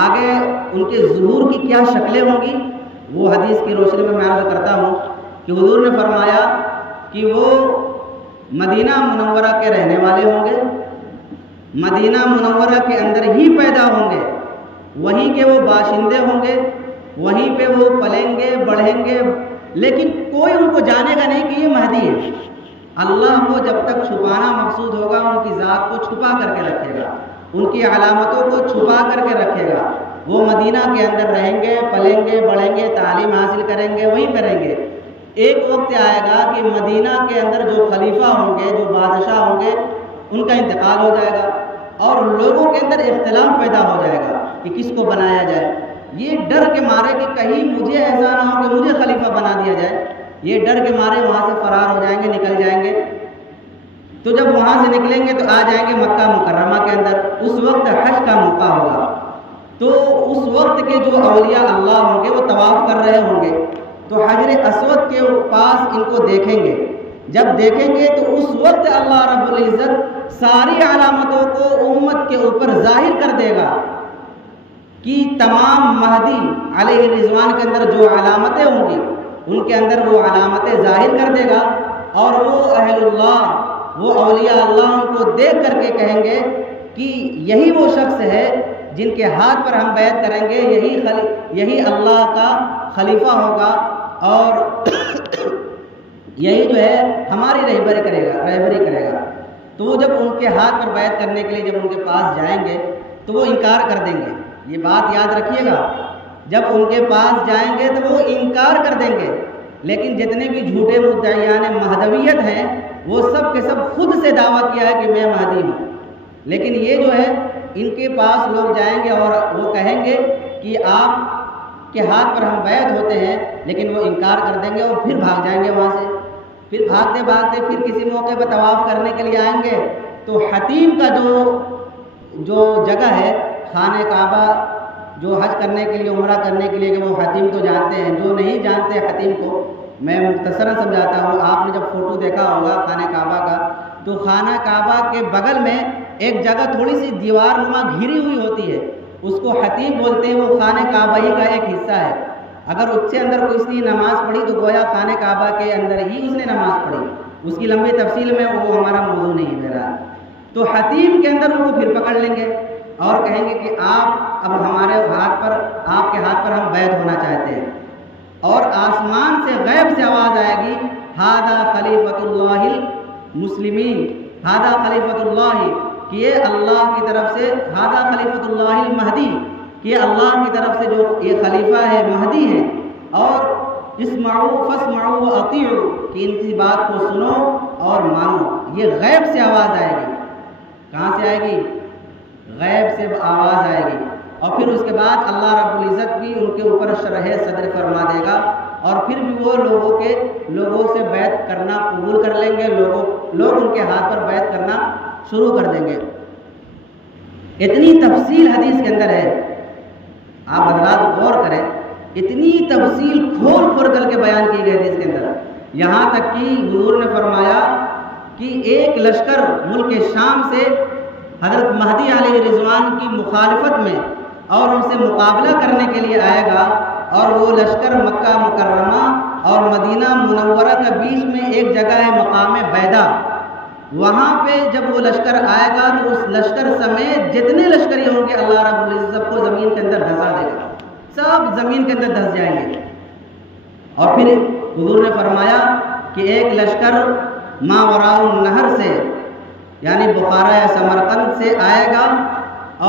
آگے ان کے ظہور کی کیا شکلیں ہوں گی، وہ حدیث کی روشنی میں عرض کرتا ہوں کہ حضور نے فرمایا کہ وہ مدینہ منورہ کے رہنے والے ہوں گے، مدینہ منورہ کے اندر ہی پیدا ہوں گے، وہیں کے وہ باشندے ہوں گے، وہیں پہ وہ پلیں گے بڑھیں گے، لیکن کوئی ان کو جانے گا نہیں کہ یہ مہدی ہے۔ اللہ کو جب تک چھپانا مقصود ہوگا ان کی ذات کو چھپا کر کے رکھے گا، ان کی علامتوں کو چھپا کر کے رکھے گا۔ وہ مدینہ کے اندر رہیں گے، پلیں گے بڑھیں گے، تعلیم حاصل کریں گے، وہیں کریں گے۔ ایک وقت آئے گا کہ مدینہ کے اندر جو خلیفہ ہوں گے، جو بادشاہ ہوں گے، ان کا انتقال ہو جائے گا، اور لوگوں کے اندر اختلاف پیدا ہو جائے گا کہ کس کو بنایا جائے۔ یہ ڈر کے مارے کہ کہیں مجھے ایسا نہ ہو کہ مجھے خلیفہ بنا دیا جائے، یہ ڈر کے مارے وہاں سے فرار ہو جائیں گے، نکل جائیں گے۔ تو جب وہاں سے نکلیں گے تو آ جائیں گے مکہ مکرمہ کے اندر، اس وقت حج کا موقع ہوگا۔ تو اس وقت کے جو اولیاء اللہ ہوں گے وہ طواف کر رہے ہوں گے، تو حجر اسود کے پاس ان کو دیکھیں گے۔ جب دیکھیں گے تو اس وقت اللہ رب العزت ساری علامتوں کو امت کے اوپر ظاہر کر دے گا کہ تمام مہدی علیہ رضوان کے اندر جو علامتیں ہوں گی ان کے اندر وہ علامتیں ظاہر کر دے گا، اور وہ اہل اللہ، وہ اولیاء اللہ ان کو دیکھ کر کے کہیں گے کہ یہی وہ شخص ہے جن کے ہاتھ پر ہم بیعت کریں گے، یہی اللہ کا خلیفہ ہوگا، اور یہی جو ہے ہماری رہبری کرے گا۔ تو وہ جب ان کے ہاتھ پر بیعت کرنے کے لیے جب ان کے پاس جائیں گے تو وہ انکار کر دیں گے۔ یہ بات یاد رکھیے گا، جب ان کے پاس جائیں گے تو وہ انکار کر دیں گے، لیکن جتنے بھی جھوٹے مدعیان مہدویت ہیں وہ سب کے سب خود سے دعویٰ کیا ہے کہ میں مہدی ہوں، لیکن یہ جو ہے ان کے پاس لوگ جائیں گے اور وہ کہیں گے کہ آپ کے ہاتھ پر ہم بیعت ہوتے ہیں، لیکن وہ انکار کر دیں گے اور پھر بھاگ جائیں گے وہاں سے۔ پھر بھاگتے بھاگتے پھر کسی موقع پہ طواف کرنے کے لیے آئیں گے تو حتیم کا جو جگہ ہے خانہ کعبہ، جو حج کرنے کے لیے عمرہ کرنے کے لیے کہ وہ حتیم تو جانتے ہیں، جو نہیں جانتے حتیم کو میں مختصراً سمجھاتا ہوں۔ آپ نے جب فوٹو دیکھا ہوگا خانہ کعبہ کا، تو خانہ کعبہ کے بغل میں ایک جگہ تھوڑی سی دیوار نما گھری ہوئی ہوتی ہے، اس کو حتیم بولتے ہیں۔ وہ خانہ کعبہ ہی کا ایک حصہ ہے۔ اگر اس کے اندر کوئی نے نماز پڑھی تو گویا خانہ کعبہ کے اندر ہی اس نے نماز پڑھی۔ اس کی لمبی تفصیل میں وہ ہمارا موضوع نہیں ہے بہرحال۔ تو حتیم کے اندر ان کو پھر پکڑ لیں گے اور کہیں گے کہ آپ اب ہمارے ہاتھ پر، آپ کے ہاتھ پر ہم بیعت ہونا چاہتے ہیں، اور آسمان سے غیب سے آواز آئے گی، ہذا خلیفۃ اللہ المسلمین، ہذا خلیفۃ اللہ، کہ یہ اللہ کی طرف سے، ہذا خلیفۃ اللہ المہدی، کہ یہ اللہ کی طرف سے جو یہ خلیفہ ہے مہدی ہے، اور اسمعوا فاسمعوا واطیعوا، کہ ان کی بات کو سنو اور مانو۔ یہ غیب سے آواز آئے گی۔ کہاں سے آئے گی؟ غیب سے آواز آئے گی، اور پھر اس کے بعد اللہ رب العزت بھی ان کے اوپر شرح صدر فرما دے گا، اور پھر بھی وہ لوگوں سے بیعت کرنا قبول کر لیں گے، لوگ ان کے ہاتھ پر بیعت کرنا شروع کر دیں گے۔ اتنی تفصیل حدیث کے اندر ہے، آپ حضرات غور کریں، اتنی تفصیل کھول کھول کر کے بیان کی گئی حدیث کے اندر، یہاں تک کہ حضور نے فرمایا کہ ایک لشکر ملک شام سے حضرت مہدی علیہ رضوان کی مخالفت میں اور ان سے مقابلہ کرنے کے لیے آئے گا، اور وہ لشکر مکہ مکرمہ اور مدینہ منورہ کے بیچ میں ایک جگہ ہے مقام بیدا، وہاں پہ جب وہ لشکر آئے گا تو اس لشکر سمیت جتنے لشکری ہوں گے اللہ رب العزت سب کو زمین کے اندر دھسا دے گا، سب زمین کے اندر دھس جائیں گے۔ اور پھر حضور نے فرمایا کہ ایک لشکر ماوراء النہر سے، یعنی بخارا یا سمرقند سے آئے گا،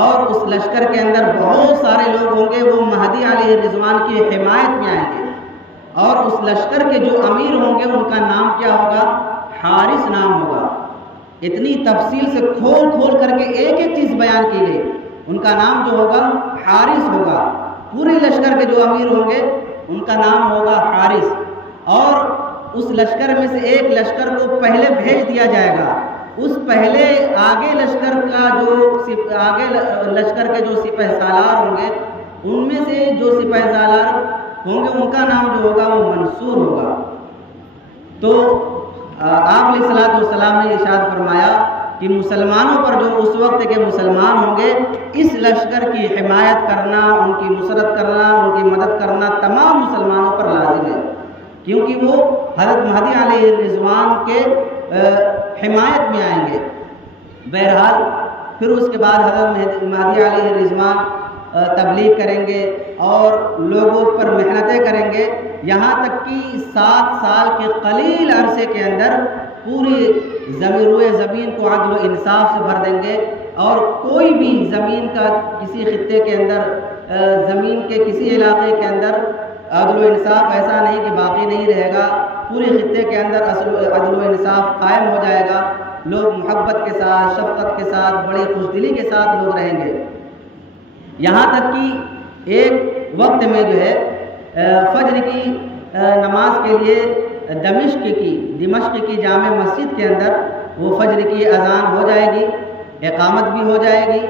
اور اس لشکر کے اندر بہت سارے لوگ ہوں گے، وہ مہدی علیہ رضوان کی حمایت میں آئیں گے، اور اس لشکر کے جو امیر ہوں گے ان کا نام کیا ہوگا؟ حارث نام ہوگا۔ اتنی تفصیل سے کھول کھول کر کے ایک ایک چیز بیان کی گئی، ان کا نام جو ہوگا حارث ہوگا، پورے لشکر کے جو امیر ہوں گے ان کا نام ہوگا حارث، اور اس لشکر میں سے ایک لشکر کو پہلے بھیج دیا جائے گا، اس پہلے آگے لشکر کے جو سپہ سالار ہوں گے ان میں سے جو سپہ سالار ہوں گے ان کا نام جو ہوگا وہ منصور ہوگا۔ تو آپ علیہ الصلوۃ والسلام نے ارشاد فرمایا کہ مسلمانوں پر جو اس وقت کے مسلمان ہوں گے اس لشکر کی حمایت کرنا، ان کی نصرت کرنا، ان کی مدد کرنا تمام مسلمانوں پر لازم ہے، کیونکہ وہ حضرت مہدی علیہ رضوان کے حمایت میں آئیں گے۔ بہرحال پھر اس کے بعد حضرت مہدی علیہ رضوان تبلیغ کریں گے اور لوگوں پر محنتیں کریں گے، یہاں تک کہ 7 سال کے قلیل عرصے کے اندر پوری روئے زمین کو عدل و انصاف سے بھر دیں گے، اور کوئی بھی زمین کا کسی خطے کے اندر، زمین کے کسی علاقے کے اندر عدل و انصاف ایسا نہیں کہ باقی نہیں رہے گا، پورے خطے کے اندر عدل و انصاف قائم ہو جائے گا، لوگ محبت کے ساتھ، شفقت کے ساتھ، بڑی خوشدلی کے ساتھ لوگ رہیں گے۔ یہاں تک کہ ایک وقت میں جو ہے فجر کی نماز کے لیے دمشق کی جامع مسجد کے اندر وہ فجر کی اذان ہو جائے گی، اقامت بھی ہو جائے گی،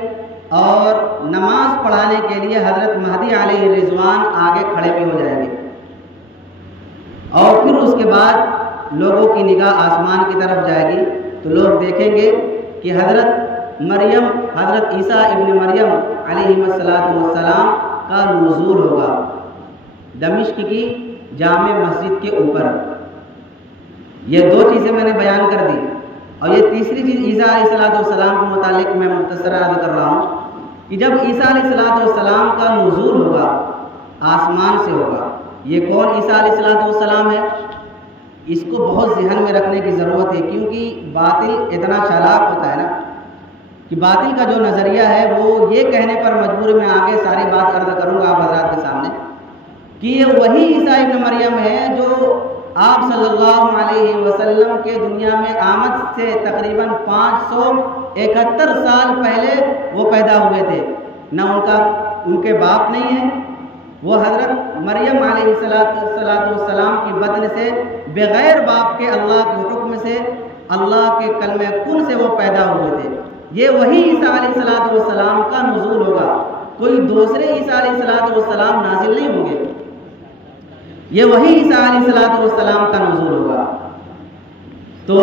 اور نماز پڑھانے کے لیے حضرت مہدی علیہ رضوان آگے کھڑے بھی ہو جائیں گے، اور پھر اس کے بعد لوگوں کی نگاہ آسمان کی طرف جائے گی تو لوگ دیکھیں گے کہ حضرت عیسیٰ ابن مریم علیہ السلام کا نزول ہوگا دمشق کی جامع مسجد کے اوپر۔ یہ 2 چیزیں میں نے بیان کر دی، اور یہ تیسری چیز عیسیٰ علیہ السلام کے متعلق میں مختصر عرض کر رہا ہوں کہ جب عیسیٰ علیہ السلام کا نزول ہوگا آسمان سے ہوگا، یہ کون عیسیٰ علیہ السلام ہے؟ اس کو بہت ذہن میں رکھنے کی ضرورت ہے، کیونکہ باطل اتنا چالاک ہوتا ہے نا کہ باطل کا جو نظریہ ہے وہ یہ کہنے پر مجبور، میں آگے ساری بات عرض کروں گا آپ حضرات کے سامنے، کہ یہ وہی عیسیٰ ابن مریم ہے جو آپ صلی اللہ علیہ وسلم کے دنیا میں آمد سے تقریباً 571 سال پہلے وہ پیدا ہوئے تھے، نہ ان کے باپ نہیں ہیں، وہ حضرت مریم علیہ السلام کی بطن سے بغیر باپ کے اللہ کے حکم سے اللہ کے کلمہ کن سے وہ پیدا ہوئے تھے۔ یہ وہی عیسیٰ علیہ السلام کا نزول ہوگا، کوئی دوسرے عیسیٰ علیہ السلام نازل نہیں ہوں گے، یہ وہی عیسیٰ علیہ السلام کا نزول ہوگا۔ تو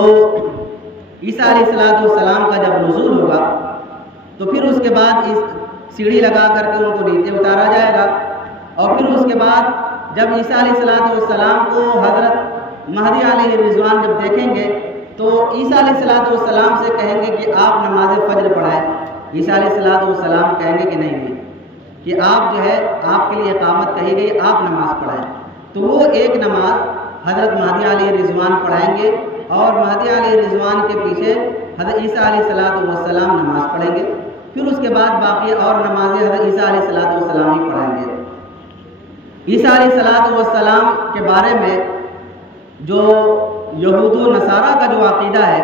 عیسیٰ علیہ السلام کا جب نزول ہوگا تو پھر اس کے بعد اس سیڑھی لگا کر کے ان کو نیچے اتارا جائے گا، اور پھر اس کے بعد جب عیسیٰ علیہ السلام کو حضرت مہدی علیہ الرضوان جب دیکھیں گے تو عیسیٰ علیہ السلام سے کہیں گے کہ آپ نماز فجر پڑھائیں۔ عیسیٰ علیہ السلام کہیں گے کہ نہیں کہ آپ جو ہے آپ کے لیے اقامت کہی گئی، آپ نماز پڑھائیں۔ تو وہ ایک نماز حضرت مہدی علیہ الرضوان پڑھائیں گے، اور مہدی علیہ الرضوان کے پیچھے حضرت عیسیٰ علیہ السلام نماز پڑھیں گے، پھر اس کے بعد باقی اور نمازیں حضرت عیسیٰ علیہ السلام ہی پڑھائیں گے۔ عیسیٰ علیہ السلام کے بارے میں جو یہود و نصارہ کا جو عقیدہ ہے،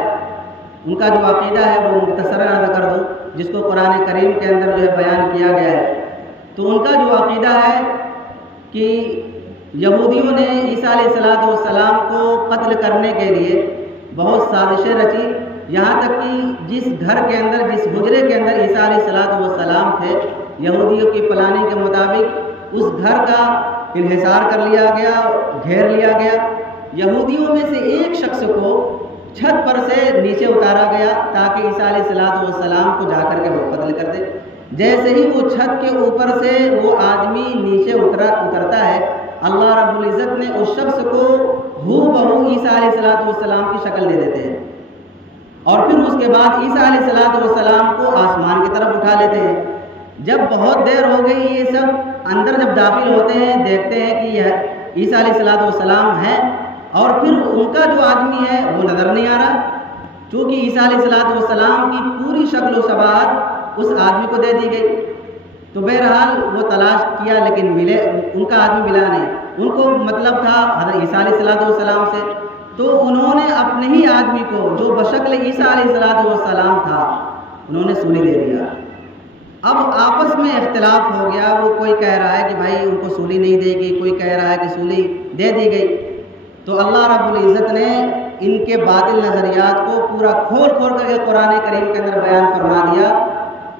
ان کا جو عقیدہ ہے وہ مختصراً عرض کر دوں، جس کو قرآن کریم کے اندر جو ہے بیان کیا گیا ہے۔ تو ان کا جو عقیدہ ہے کہ یہودیوں نے عیسیٰ علیہ السلام کو قتل کرنے کے لیے بہت سازشیں رچی، یہاں تک کہ جس گھر کے اندر، جس حجرے کے اندر عیسیٰ علیہ السلام تھے، یہودیوں کی پلاننگ کے مطابق اس گھر کا انحصار کر لیا گیا، گھیر لیا گیا۔ یہودیوں میں سے ایک شخص کو چھت پر سے نیچے اتارا گیا تاکہ عیسیٰ علیہ السلام کو جا کر کے وہ قتل کر دے۔ جیسے ہی وہ چھت کے اوپر سے وہ آدمی نیچے اترتا ہے، اللہ رب العزت نے اس شخص کو ہو بہو عیسیٰ علیہ السلام کی شکل دے دیتے ہیں، اور پھر اس کے بعد عیسیٰ علیہ السلام کو آسمان کی طرف اٹھا لیتے ہیں۔ جب بہت دیر ہو گئی، یہ سب اندر جب داخل ہوتے ہیں دیکھتے ہیں کہ یہ عیسیٰ علیہ السلام ہے، اور پھر ان کا جو آدمی ہے وہ نظر نہیں آ رہا، چونکہ عیسیٰ علیہ السلام کی پوری شکل و شباہت اس آدمی کو دے دی گئی۔ تو بہرحال وہ تلاش کیا لیکن ملے، ان کا آدمی ملا نہیں۔ ان کو مطلب تھا حضرت عیسیٰ علیہ السلام سے، تو انہوں نے اپنے ہی آدمی کو جو بشکل عیسیٰ علیہ السلام تھا انہوں نے سولی دے دیا۔ اب آپس میں اختلاف ہو گیا، وہ کوئی کہہ رہا ہے کہ بھائی ان کو سولی نہیں دے گی، کوئی کہہ رہا ہے کہ سولی دے دی گئی۔ تو اللہ رب العزت نے ان کے باطل نظریات کو پورا کھول کر کے قرآن کریم کے اندر بیان فرما دیا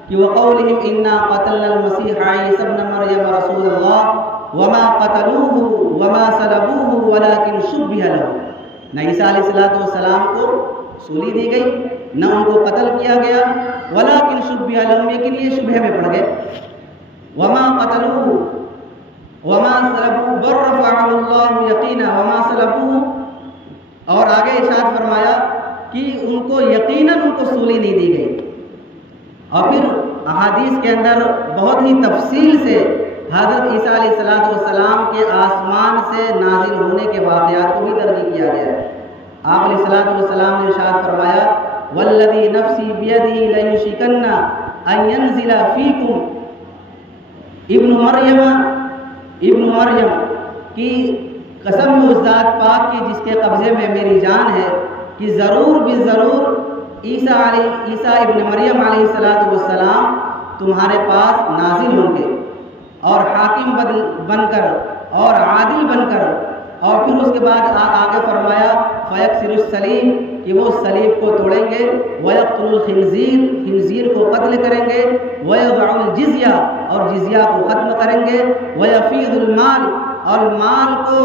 کہ وَقَوْلِهِمْ إِنَّا قَتَلْنَا الْمَسِيحَ عِيسَى ابْنَ مَرْيَمَ رَسُولَ اللَّهِ وَمَا قَتَلُوهُ وَمَا صَلَبُوهُ وَلَكِنْ شُبِّهَ لَهُمْ۔ نہ عیسیٰ علیہ السلام کو سولی دی گئی، نہ ان کو قتل کیا گیا، وَلَكِنْ شُبِّهَ لَهُمْ، لیکن یہ شبہ میں پڑ گئے۔ وَمَا قَتَلُوهُ وَمَا صَلَبُوهُ بَلْ رَفَعَهُ اللَّهُ يَقِينًا وَمَا صَلَبُوهُ، اور آگے ارشاد فرمایا کہ ان کو یقیناً ان کو سولی نہیں دی گئی۔ اور پھر احادیث کے اندر بہت ہی تفصیل سے حضرت عیسیٰ علیہ السلام کے آسمان سے نازل ہونے کے واقعات کو بھی درج کیا گیا ہے۔ آپ علیہ السلام نے ارشاد فرمایا والذی نفسی بیدہ لیوشکن ان ینزل فیکم ابن مریم کی قسم ہے اس ذات پاک کی جس کے قبضے میں میری جان ہے کہ ضرور بالضرور عیسیٰ ابن مریم علیہ السلام تمہارے پاس نازل ہوں گے، اور حاکم بن کر اور عادل بن کر، اور پھر اس کے بعد آگے فرمایا فَيَكْسِرُ السَّلِيمَ کہ وہ صلیب کو توڑیں گے، وَيَقْتُلُ الْخِنْزِيرَ خنزیر کو قتل کریں گے، وَيَضَعُ الْجِزْيَةَ اور جزیہ کو ختم کریں گے، وَيَفِيضُ الْمَالَ اور مال کو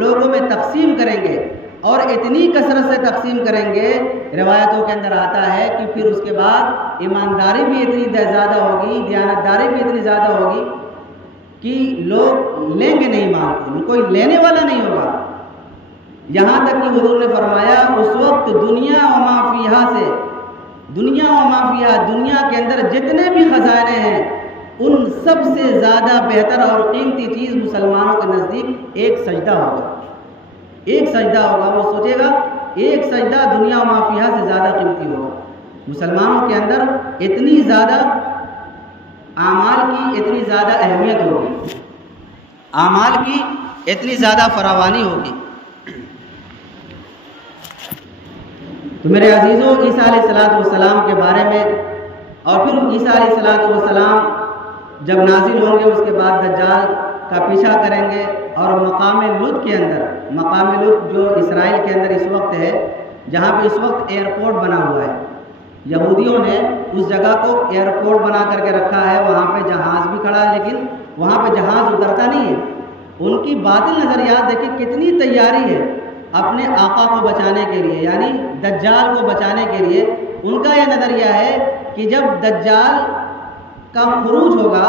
لوگوں میں تقسیم کریں گے، اور اتنی کثرت سے تقسیم کریں گے، روایتوں کے اندر آتا ہے کہ پھر اس کے بعد ایمانداری بھی اتنی زیادہ ہوگی، دیانتداری بھی اتنی زیادہ ہوگی کہ لوگ لیں گے نہیں مال کو، کوئی لینے والا نہیں ہوگا۔ یہاں تک کہ حضور نے فرمایا اس وقت دنیا و ما فیہا سے، دنیا و ما فیہا، دنیا کے اندر جتنے بھی خزانے ہیں ان سب سے زیادہ بہتر اور قیمتی چیز مسلمانوں کے نزدیک ایک سجدہ ہوگا، ایک سجدہ ہوگا۔ وہ سوچے گا ایک سجدہ دنیا و ما فیہا سے زیادہ قیمتی ہوگا۔ مسلمانوں کے اندر اتنی زیادہ اعمال کی اتنی زیادہ اہمیت ہوگی، اعمال کی اتنی زیادہ فراوانی ہوگی۔ تو میرے عزیزوں، عیسیٰ علیہ السلام کے بارے میں، اور پھر عیسیٰ علیہ السلام جب نازل ہوں گے اس کے بعد دجال کا پیچھا کریں گے، اور مقام لط کے اندر، مقام لط جو اسرائیل کے اندر اس وقت ہے، جہاں پہ اس وقت ایئرپورٹ بنا ہوا ہے. یہودیوں نے اس جگہ کو ایئرپورٹ بنا کر کے رکھا ہے، وہاں پہ جہاز بھی کھڑا ہے لیکن وہاں پہ جہاز اترتا نہیں ہے. ان کی باطل نظریات دیکھیں کتنی تیاری ہے اپنے آقا کو بچانے کے لیے، یعنی دجال کو بچانے کے لیے. ان کا یہ نظریہ ہے کہ جب دجال کا خروج ہوگا،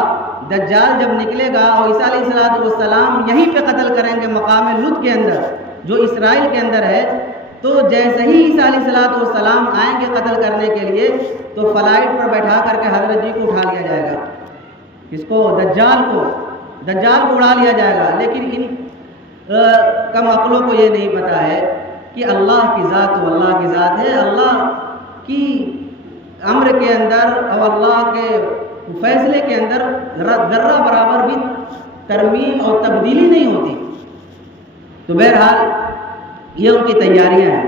دجال جب نکلے گا اور عیسیٰ علیہ السلام یہیں پہ قتل کریں گے مقام لد کے اندر جو اسرائیل کے اندر ہے، تو جیسے ہی عیسیٰ علیہ السلام آئیں گے قتل کرنے کے لیے تو فلائٹ پر بیٹھا کر کے حضرت جی کو اٹھا لیا جائے گا. کس کو؟ دجال کو اڑا لیا جائے گا. لیکن ان کم عقلوں کو یہ نہیں پتہ ہے کہ اللہ کی ذات تو اللہ کی ذات ہے. اللہ کی امر کے اندر اور اللہ کے فیصلے کے اندر ذرہ برابر بھی ترمیم اور تبدیلی نہیں ہوتی. تو بہرحال یہ ان کی تیاریاں ہیں.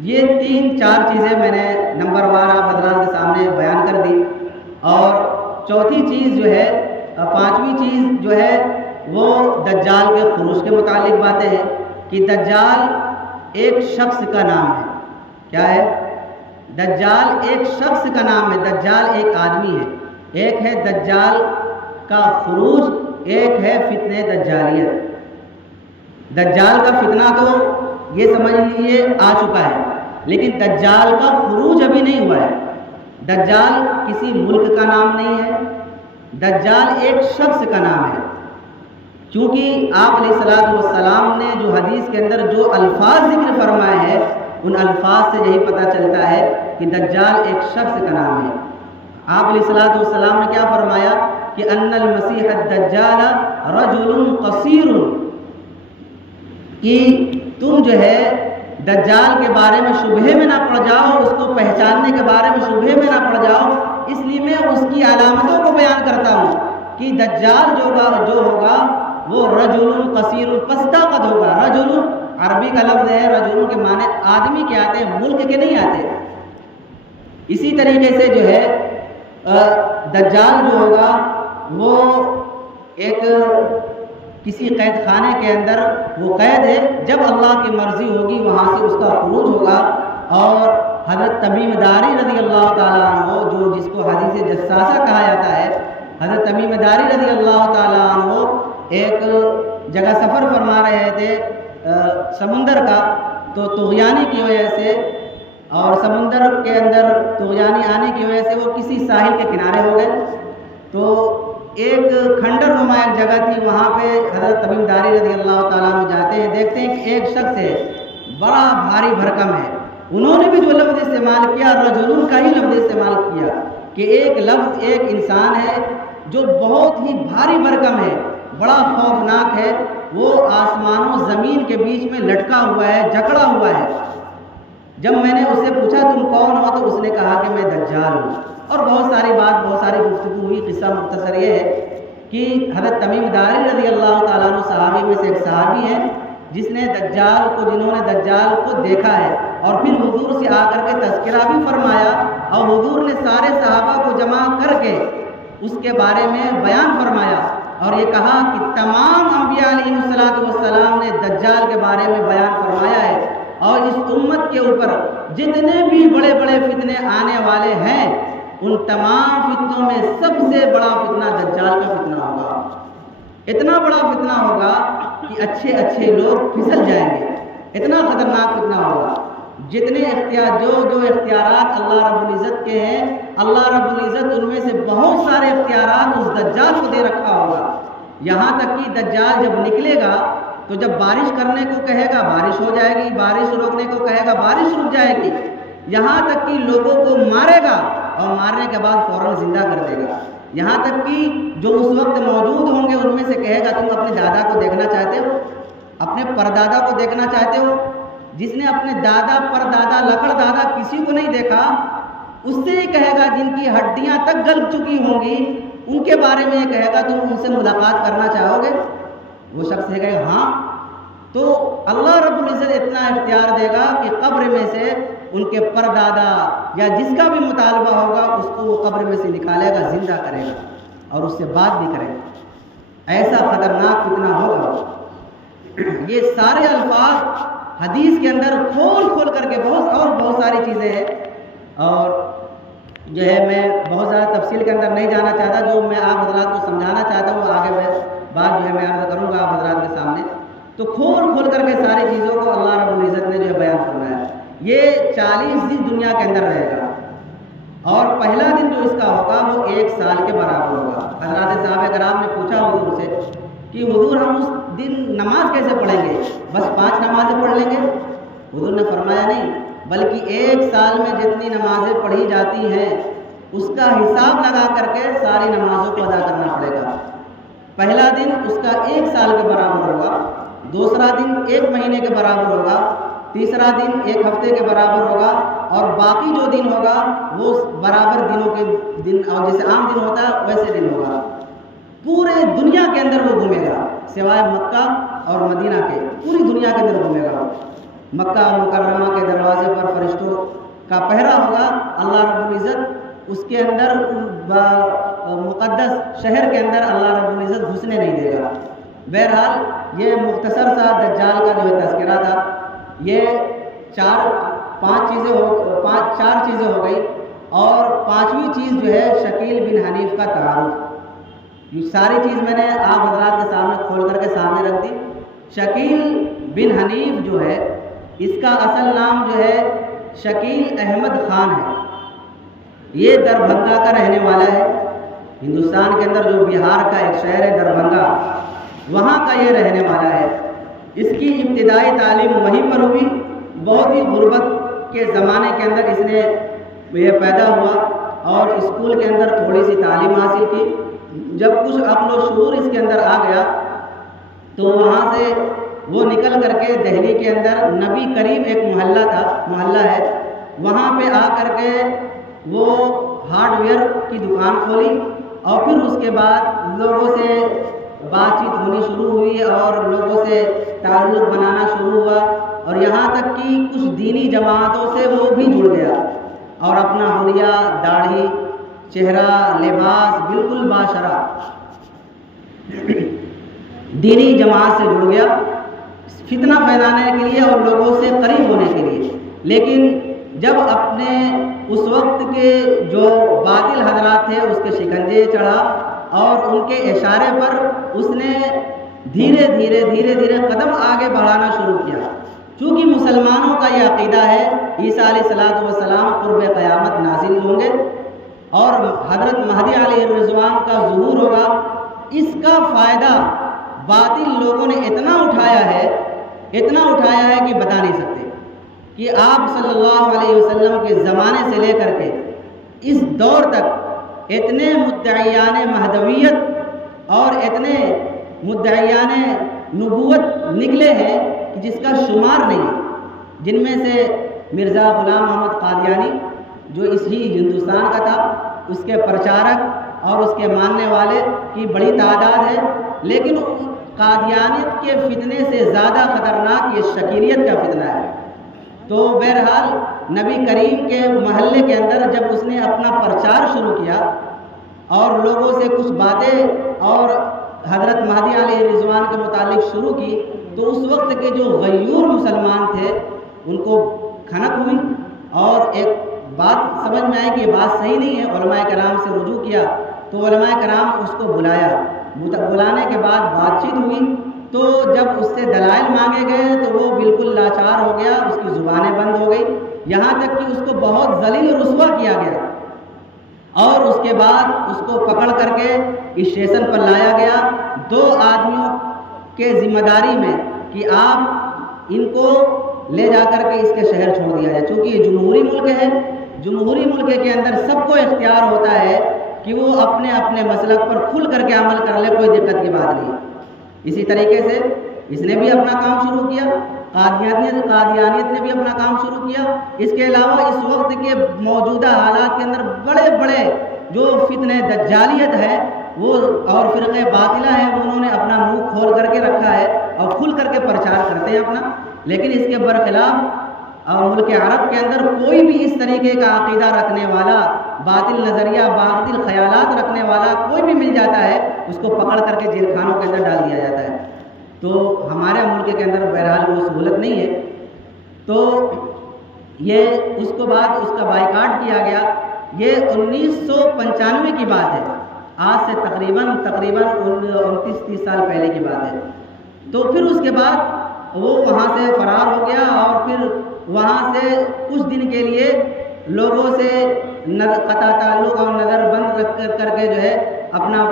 یہ 3-4 چیزیں میں نے نمبر وار آپ حضرات کے سامنے بیان کر دی. اور چوتھی چیز جو ہے، 5ویں چیز جو ہے وہ دجال کے خروج کے متعلق باتیں ہیں کہ دجال ایک شخص کا نام ہے. کیا ہے؟ دجال ایک شخص کا نام ہے. دجال ایک آدمی ہے. ایک ہے دجال کا خروج، ایک ہے فتنہ دجالیت. دجال کا فتنہ تو یہ سمجھ لیجیے آ چکا ہے، لیکن دجال کا خروج ابھی نہیں ہوا ہے. دجال کسی ملک کا نام نہیں ہے، دجال ایک شخص کا نام ہے. چونکہ آپ علیہ السلام نے جو حدیث کے اندر جو الفاظ ذکر فرمائے ہیں، ان الفاظ سے یہی پتہ چلتا ہے کہ دجال ایک شخص کا نام ہے. آپ علیہ السلام نے کیا فرمایا کہ ان المسیح الدجال رجل قصیر، کہ تم جو ہے دجال کے بارے میں شبہے میں نہ پڑ جاؤ، اس کو پہچاننے کے بارے میں شبہے میں نہ پڑ جاؤ. اس لیے میں اس کی علامتوں کو بیان کرتا ہوں کہ دجال جو ہوگا وہ رجل قصیر، پستہ قد ہوگا. رجل عربی کا لفظ ہے، رجل کے معنی آدمی کے آتے ہیں، ملک کے نہیں آتے. اسی طریقے سے جو ہے دجال جو ہوگا وہ ایک کسی قید خانے کے اندر وہ قید ہے. جب اللہ کی مرضی ہوگی وہاں سے اس کا خروج ہوگا. اور حضرت تمیم داری رضی اللہ تعالیٰ عنہ جس کو حدیث جساسہ کہا جاتا ہے، حضرت تمیم داری رضی اللہ تعالیٰ عنہ ایک جگہ سفر فرما رہے تھے سمندر کا، تو طغیانی کی وجہ سے اور سمندر کے اندر طغیانی آنے کی وجہ سے وہ کسی ساحل کے کنارے ہو گئے. تو ایک کھنڈر نما ایک جگہ تھی، وہاں پہ حضرت تمیم داری رضی اللہ تعالیٰ عنہ جاتے ہیں، دیکھتے ہیں کہ ایک شخص ہے بڑا بھاری بھرکم ہے. انہوں نے بھی جو لفظ استعمال کیا رجل کا ہی لفظ استعمال کیا کہ ایک لفظ ایک انسان ہے جو بہت ہی بھاری بھرکم ہے، بڑا خوفناک ہے. وہ آسمان و زمین کے بیچ میں لٹکا ہوا ہے، جکڑا ہوا ہے. جب میں نے اس سے پوچھا تم کون ہو تو اس نے کہا کہ میں دجال ہوں. اور بہت ساری گفتگو ہوئی. قصہ مختصر یہ ہے کہ حضرت تمیم داری رضی اللہ تعالیٰ عنہ صحابی میں سے ایک صحابی ہیں جنہوں نے دجال کو دیکھا ہے اور پھر حضور سے آ کر کے تذکرہ بھی فرمایا. اور حضور نے سارے صحابہ کو جمع کر کے اس کے بارے میں بیان فرمایا اور یہ کہا کہ تمام انبیاء علیہ السلام نے دجال کے بارے میں بیان فرمایا ہے. اور اس امت کے اوپر جتنے بھی بڑے بڑے فتنے آنے والے ہیں، ان تمام فتنوں میں سب سے بڑا فتنہ دجال کا فتنہ ہوگا. اتنا بڑا فتنہ ہوگا کہ اچھے لوگ پھسل جائیں گے. اتنا خطرناک فتنہ ہوگا. جتنے جو اختیارات اللہ رب العزت کے ہیں، اللہ رب العزت ان میں سے بہت سارے اختیارات اس دجال کو دے رکھا ہوگا. یہاں تک کہ دجال جب نکلے گا تو جب بارش کرنے کو کہے گا بارش ہو جائے گی، بارش روکنے کو کہے گا بارش رک جائے گی. یہاں تک کہ لوگوں کو مارے گا اور مارنے کے بعد فوراً زندہ کر دے گا. یہاں تک کہ جو اس وقت موجود ہوں گے ان میں سے کہے گا تم اپنے دادا کو دیکھنا چاہتے ہو، اپنے پردادا کو دیکھنا چاہتے ہو. جس نے اپنے دادا پردادا لکڑ دادا کسی کو نہیں دیکھا، اس سے یہ کہے گا جن کی ہڈیاں تک گل چکی ہوں گی ان کے بارے میں یہ کہے گا تم ان سے ملاقات کرنا چاہو گے؟ وہ شخص کہے گا ہاں. تو اللہ رب العزت اتنا اختیار دے گا کہ قبر میں سے ان کے پردادا یا جس کا بھی مطالبہ ہوگا اس کو وہ قبر میں سے نکالے گا، زندہ کرے گا اور اس سے بات بھی کرے گا. ایسا خطرناک فتنہ ہوگا. یہ سارے الفاظ حدیث کے اندر کھول کھول کر کے بہت ساری چیزیں ہیں، اور جو ہے میں بہت زیادہ تفصیل کے اندر نہیں جانا چاہتا، جو میں آپ حضرات کو سمجھانا چاہتا ہوں آگے میں بات جو ہے میں عرض کروں گا آپ حضرات کے سامنے۔ تو کھول کھول کر کے ساری چیزوں کو اللہ رب العزت نے جو ہے بیان فرمایا۔ یہ 40 دن دنیا کے اندر رہے گا، اور پہلا دن جو اس کا ہوگا وہ 1 سال کے برابر ہوگا۔ حضرات صحابہ کرام نے پوچھا حضور سے کہ حضور ہم اس دن نماز کیسے پڑھیں گے؟ بس 5 نمازیں پڑھ لیں گے؟ حضور نے فرمایا نہیں، بلکہ 1 سال میں جتنی نمازیں پڑھی جاتی ہیں اس کا حساب لگا کر کے ساری نمازوں کو ادا کرنا پڑے گا۔ پہلا دن اس کا 1 سال کے برابر ہوگا، دوسرا دن 1 مہینے کے برابر ہوگا، تیسرا دن 1 ہفتے کے برابر ہوگا، اور باقی جو دن ہوگا وہ برابر دنوں کے دن، اور جیسے عام دن ہوتا ہے ویسے دن ہوگا۔ پورے دنیا کے اندر وہ گھومے گا، سوائے مکہ اور مدینہ کے، پوری دنیا کے اندر گھومے گا۔ مکہ مکرمہ کے دروازے پر فرشتوں کا پہرا ہوگا، اللہ رب العزت اس کے اندر مقدس شہر کے اندر اللہ رب العزت گھسنے نہیں دے گا۔ بہرحال یہ مختصر سا دجال کا جو ہے تذکرہ تھا۔ یہ 4 چیزیں ہو گئی، اور 5ویں چیز جو ہے شکیل بن حنیف کا تعارف۔ یہ ساری چیز میں نے آپ حضرات کے سامنے کھول کر کے سامنے رکھ دی۔ شکیل بن حنیف جو ہے اس کا اصل نام جو ہے شکیل احمد خان ہے۔ یہ دربھنگا کا رہنے والا ہے، ہندوستان کے اندر جو بہار کا ایک شہر ہے دربھنگا، وہاں کا یہ رہنے والا ہے۔ اس کی ابتدائی تعلیم وہیں پر ہوئی، بہت ہی غربت کے زمانے کے اندر اس نے یہ پیدا ہوا، اور اسکول کے اندر تھوڑی سی تعلیم حاصل کی۔ جب کچھ عقل و شعور اس کے اندر آ گیا تو وہاں سے وہ نکل کر کے دہلی کے اندر نبی کریم ایک محلہ ہے، وہاں پہ آ کر کے وہ ہارڈ ویئر کی دکان کھولی، اور پھر اس کے بعد لوگوں سے بات چیت ہونی شروع ہوئی اور لوگوں سے تعلق بنانا شروع ہوا، اور یہاں تک کہ کچھ دینی جماعتوں سے وہ بھی جڑ گیا، اور اپنا حلیہ، داڑھی، چہرہ، لباس بالکل باشرہ دینی جماعت سے جڑ گیا، فتنہ پھیلانے کے لیے اور لوگوں سے قریب ہونے کے لیے۔ لیکن جب اپنے اس وقت کے جو باطل حضرات تھے اس کے شکنجے چڑھا، اور ان کے اشارے پر اس نے دھیرے دھیرے قدم آگے بڑھانا شروع کیا۔ چونکہ مسلمانوں کا یہ عقیدہ ہے عیسیٰ علیہ السلام قرب قیامت نازل ہوں گے، اور حضرت مہدی علیہ الرضوان کا ظہور ہوگا۔ اس کا فائدہ باطل لوگوں نے اتنا اٹھایا ہے کہ بتا نہیں سکتے، کہ آپ صلی اللہ علیہ وسلم کے زمانے سے لے کر کے اس دور تک اتنے مدعیان مہدویت اور اتنے مدعیان نبوت نکلے ہیں کہ جس کا شمار نہیں ہے، جن میں سے مرزا غلام محمد قادیانی جو اسی ہندوستان کا تھا، اس کے پرچارک اور اس کے ماننے والے کی بڑی تعداد ہے۔ لیکن قادیانیت کے فتنے سے زیادہ خطرناک یہ شکیلیت کا فتنہ ہے۔ تو بہرحال نبی کریم کے محلے کے اندر جب اس نے اپنا پرچار شروع کیا اور لوگوں سے کچھ باتیں اور حضرت مہدی علیہ الرضوان کے متعلق شروع کی، تو اس وقت کے جو غیور مسلمان تھے ان کو کھنک ہوئی، اور ایک بات سمجھ میں آئی کہ یہ بات صحیح نہیں ہے۔ علماء کرام سے رجوع کیا تو علماء کرام اس کو بلانے کے بعد بات چیت ہوئی، تو جب اس سے دلائل مانگے گئے تو وہ بالکل لاچار ہو گیا، اس کی زبانیں بند ہو گئی، یہاں تک کہ اس کو بہت ذلیل و رسوا کیا گیا، اور اس کے بعد اس کو پکڑ کر کے اسٹیشن پر لایا گیا 2 آدمیوں کے ذمہ داری میں کہ آپ ان کو لے جا کر کے اس کے شہر چھوڑ دیا جائے۔ چونکہ یہ جمہوری ملک ہے، جمہوری ملک کے اندر سب کو اختیار ہوتا ہے کہ وہ اپنے اپنے مسلک پر کھل کر کے عمل کر لے، کوئی دقت کی بات نہیں۔ اسی طریقے سے اس نے بھی اپنا کام شروع کیا، قادیانیت نے بھی اپنا کام شروع کیا۔ اس کے علاوہ اس وقت کے موجودہ حالات کے اندر بڑے بڑے جو فتنہ دجالیت ہے وہ اور فرقے باطلہ ہیں، انہوں نے اپنا منہ کھول کر کے رکھا ہے اور کھل کر کے پرچار کرتے ہیں اپنا۔ لیکن اس کے برخلاف ملک عرب کے اندر کوئی بھی اس طریقے کا عقیدہ رکھنے والا، باطل نظریہ، باطل خیالات رکھنے والا کوئی بھی مل جاتا ہے، اس کو پکڑ کر کے جیل خانوں کے اندر ڈال دیا جاتا ہے۔ تو ہمارے ملک کے اندر بہرحال وہ سہولت نہیں ہے، تو یہ اس کو بعد اس کا بائیکاٹ کیا گیا. یہ 1995 کی بات ہے، آج سے تقریباً 29-30 سال پہلے کی بات ہے. تو پھر اس کے بعد وہ وہاں سے فرار ہو گیا اور پھر وہاں سے کچھ دن کے لیے لوگوں سے قطع تعلق اور نظر بند کر کے جو ہے اپنا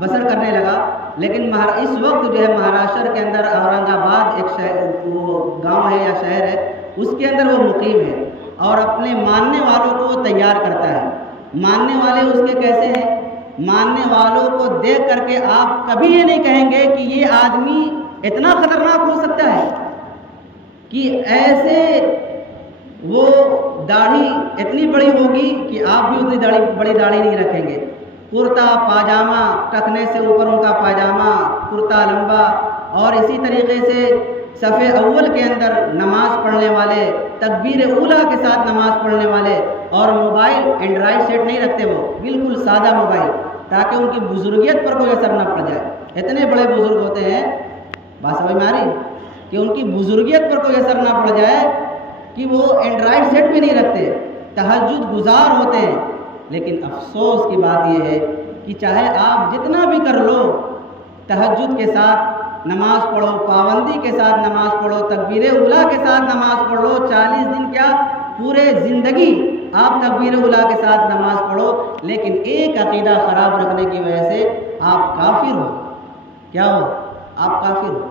بسر کرنے لگا. لیکن اس وقت جو ہے مہاراشٹر کے اندر اورنگ آباد ایک شہر، وہ گاؤں ہے یا شہر ہے، اس کے اندر وہ مقیم ہے اور اپنے ماننے والوں کو وہ تیار کرتا ہے. ماننے والے اس کے کیسے ہیں؟ ماننے والوں کو دیکھ کر کے آپ کبھی یہ نہیں کہیں گے کہ یہ آدمی اتنا خطرناک ہو سکتا ہے کہ ایسے وہ داڑھی اتنی بڑی ہوگی کہ آپ بھی اتنی بڑی داڑھی نہیں رکھیں گے. کرتا پاجامہ، ٹکنے سے اوپر ان کا پاجامہ، کرتا لمبا، اور اسی طریقے سے صف اول کے اندر نماز پڑھنے والے، تکبیر اولیٰ کے ساتھ نماز پڑھنے والے، اور موبائل اینڈرائڈ سیٹ نہیں رکھتے، وہ بالکل سادہ موبائل، تاکہ ان کی بزرگیت پر کوئی اثر نہ پڑ جائے. اتنے بڑے بزرگ ہوتے ہیں، بات سمجھ میں آ رہی، کہ ان کی بزرگیت پر کوئی اثر نہ پڑ جائے کہ وہ اینڈرائڈ سیٹ بھی نہیں رکھتے، تہجد گزار ہوتے ہیں. لیکن افسوس کی بات یہ ہے کہ چاہے آپ جتنا بھی کر لو، تہجد کے ساتھ نماز پڑھو، پابندی کے ساتھ نماز پڑھو، تکبیر اولیٰ کے ساتھ نماز پڑھو، 40 دن کیا پورے زندگی آپ تکبیر اولیٰ کے ساتھ نماز پڑھو، لیکن ایک عقیدہ خراب رکھنے کی وجہ سے آپ کافر ہو. کیا ہو؟ آپ کافر ہو.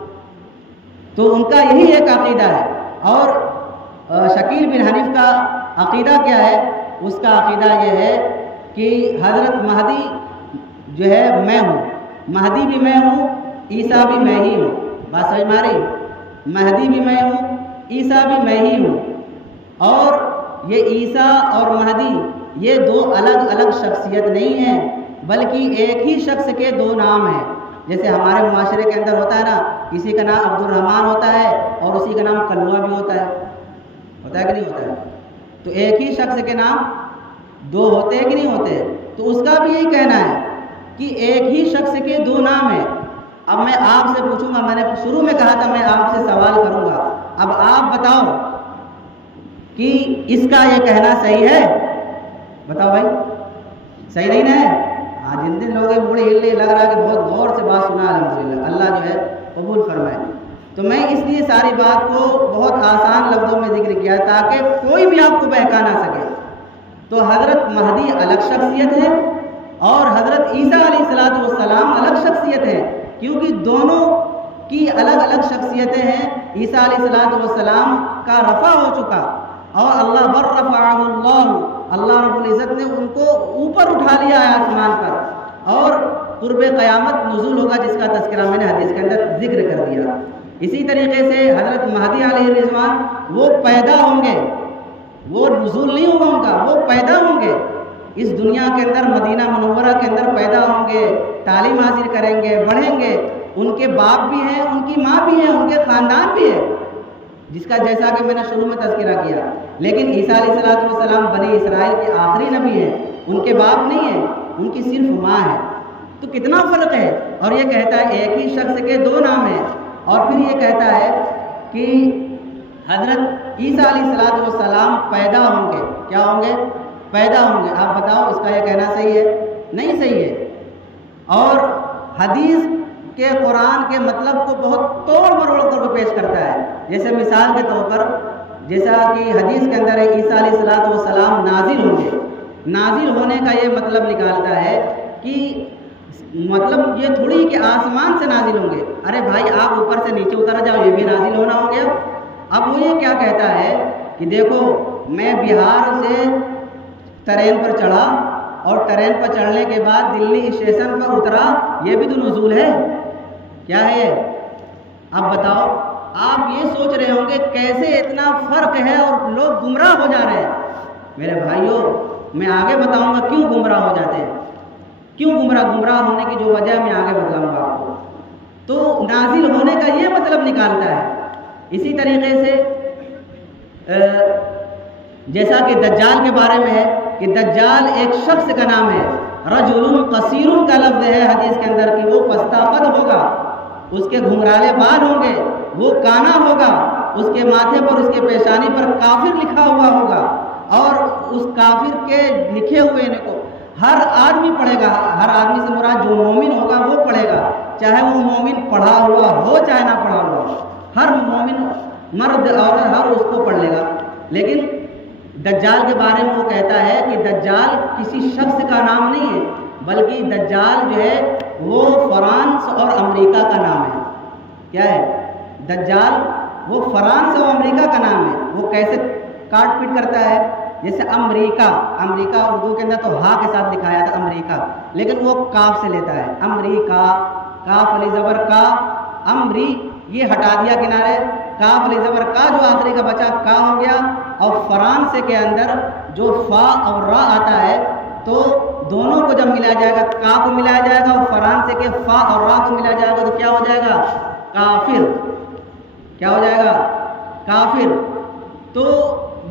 تو ان کا یہی ایک عقیدہ ہے. اور شکیل بن حنیف کا عقیدہ کیا ہے؟ اس کا عقیدہ یہ ہے کہ حضرت مہدی جو ہے میں ہوں، مہدی بھی میں ہوں، عیسیٰ بھی میں ہی ہوں. بات سمجھ میں آ رہی؟ مہدی بھی میں ہوں، عیسیٰ بھی میں ہی ہوں. اور یہ عیسیٰ اور مہدی یہ دو الگ الگ شخصیت نہیں ہیں، بلکہ ایک ہی شخص کے دو نام ہیں. جیسے ہمارے معاشرے کے اندر ہوتا ہے نا، کسی کا نام عبد الرحمن ہوتا ہے اور اسی کا نام کلوا بھی ہوتا ہے کہ نہیں ہوتا ہے؟ تو ایک ہی شخص کے نام دو ہوتے ہیں کہ نہیں ہوتے؟ تو اس کا بھی یہی کہنا ہے کہ ایک ہی شخص کے دو نام ہیں. اب میں آپ سے پوچھوں گا، میں نے شروع میں کہا تھا میں آپ سے سوال کروں گا، اب آپ بتاؤ کہ اس کا یہ کہنا صحیح ہے؟ بتاؤ بھائی، صحیح نہیں نا ہے؟ ہاں، جن دن لوگ بوڑھے ہلنے لگ رہا ہے کہ بہت غور سے بات سنا، الحمدللہ اللہ جو ہے قبول فرمائے. تو میں اس لیے ساری بات کو بہت آسان لفظوں میں ذکر کیا تاکہ کوئی بھی آپ کو بہکا نہ سکے. تو حضرت مہدی الگ شخصیت ہے اور حضرت عیسیٰ علیہ السلام الگ شخصیت ہے، کیونکہ دونوں کی الگ الگ شخصیتیں ہیں. عیسیٰ علیہ السلام کا رفع ہو چکا اور اللہ رب العزت نے ان کو اوپر اٹھا لیا ہے آسمان پر، اور قرب قیامت نزول ہوگا جس کا تذکرہ میں نے حدیث کے اندر ذکر کر دیا. اسی طریقے سے حضرت مہدی علیہ الرضوان وہ پیدا ہوں گے، وہ نزول نہیں ہوگا ان کا، وہ پیدا ہوں گے اس دنیا کے اندر، مدینہ منورہ کے اندر پیدا ہوں گے، تعلیم حاصل کریں گے، بڑھیں گے. ان کے باپ بھی ہیں، ان کی ماں بھی ہے، ان کے خاندان بھی ہے، جس کا جیسا کہ میں نے شروع میں تذکرہ کیا. لیکن عیسیٰ علیہ السلام بنی اسرائیل کے آخری نبی ہیں، ان کے باپ نہیں ہیں، ان کی صرف ماں ہے. تو کتنا فرق ہے. اور یہ کہتا ہے ایک ہی شخص کے دو نام ہیں. اور پھر یہ کہتا ہے کہ حضرت عیسیٰ علیہ السلام پیدا ہوں گے. کیا ہوں گے؟ پیدا ہوں گے. آپ بتاؤ اس کا یہ کہنا صحیح ہے؟ نہیں صحیح ہے. اور حدیث کے قرآن کے مطلب کو بہت توڑ مروڑ کر پیش کرتا ہے. جیسے مثال کے طور پر جیسا کہ حدیث کے اندر ہے عیسیٰ علیہ السلام نازل ہوں گے. نازل ہونے کا یہ مطلب نکالتا ہے کہ مطلب یہ تھوڑی کہ آسمان سے نازل ہوں گے. ارے بھائی آپ اوپر سے نیچے اتر جاؤ، یہ بھی نازل ہونا ہو گیا. اب وہ یہ کیا کہتا ہے کہ دیکھو میں بہار سے ٹرین پر چڑھا اور ٹرین پر چڑھنے کے بعد دلی اسٹیشن پر اترا، یہ بھی تو نزول ہے. کیا ہے یہ؟ اب بتاؤ. آپ یہ سوچ رہے ہوں گے کیسے اتنا فرق ہے اور لوگ گمراہ ہو جا رہے ہیں. میرے بھائیوں میں آگے بتاؤں گا کیوں گمراہ ہو جاتے ہیں، کیوں گمراہ ہونے کی جو وجہ میں آگے بتلاؤں گا آپ کو. تو نازل ہونے کا یہ مطلب نکالتا ہے. اسی طریقے سے جیسا کہ دجال کے بارے میں ہے کہ دجال ایک شخص کا نام ہے. رجل قصیر کا لفظ ہے حدیث کے اندر کہ وہ پستہ قد ہوگا، اس کے گھنگرالے بال ہوں گے، وہ کانا ہوگا اس کے ماتھے پر، اس کے پیشانی پر کافر لکھا ہوا ہوگا، اور اس کافر کے لکھے ہوئے کو ہر آدمی پڑھے گا. ہر آدمی سے مراد جو مومن ہوگا وہ پڑھے گا، چاہے وہ مومن پڑھا ہوا ہو چاہے نہ پڑھا ہوا ہو. ہر مومن مرد عورت ہر اس کو پڑھ لے گا. لیکن دجال کے بارے میں وہ کہتا ہے کہ دجال کسی شخص کا نام نہیں ہے، بلکہ دجال جو ہے وہ فرانس اور امریکہ کا نام ہے. کیا ہے دجال؟ وہ فرانس اور امریکہ کا نام ہے. وہ کیسے کاٹ پیٹ کرتا ہے؟ جیسے امریکہ اردو کے اندر تو ہا کے ساتھ لکھا جاتا ہے امریکہ، لیکن وہ کاف سے لیتا ہے. امریکہ، کاف علی زبر کا، امری یہ ہٹا دیا کنارے، کاف علی زبر کا جو آخری کا بچا کا ہو گیا. اور فرانس کے اندر جو فا اور را آتا ہے تو دونوں کو جب ملایا جائے گا، کا کو ملایا جائے گا اور فرانس کے فا اور را کو ملایا جائے گا تو کیا ہو جائے گا؟ کافر. کیا ہو جائے گا؟ کافر. تو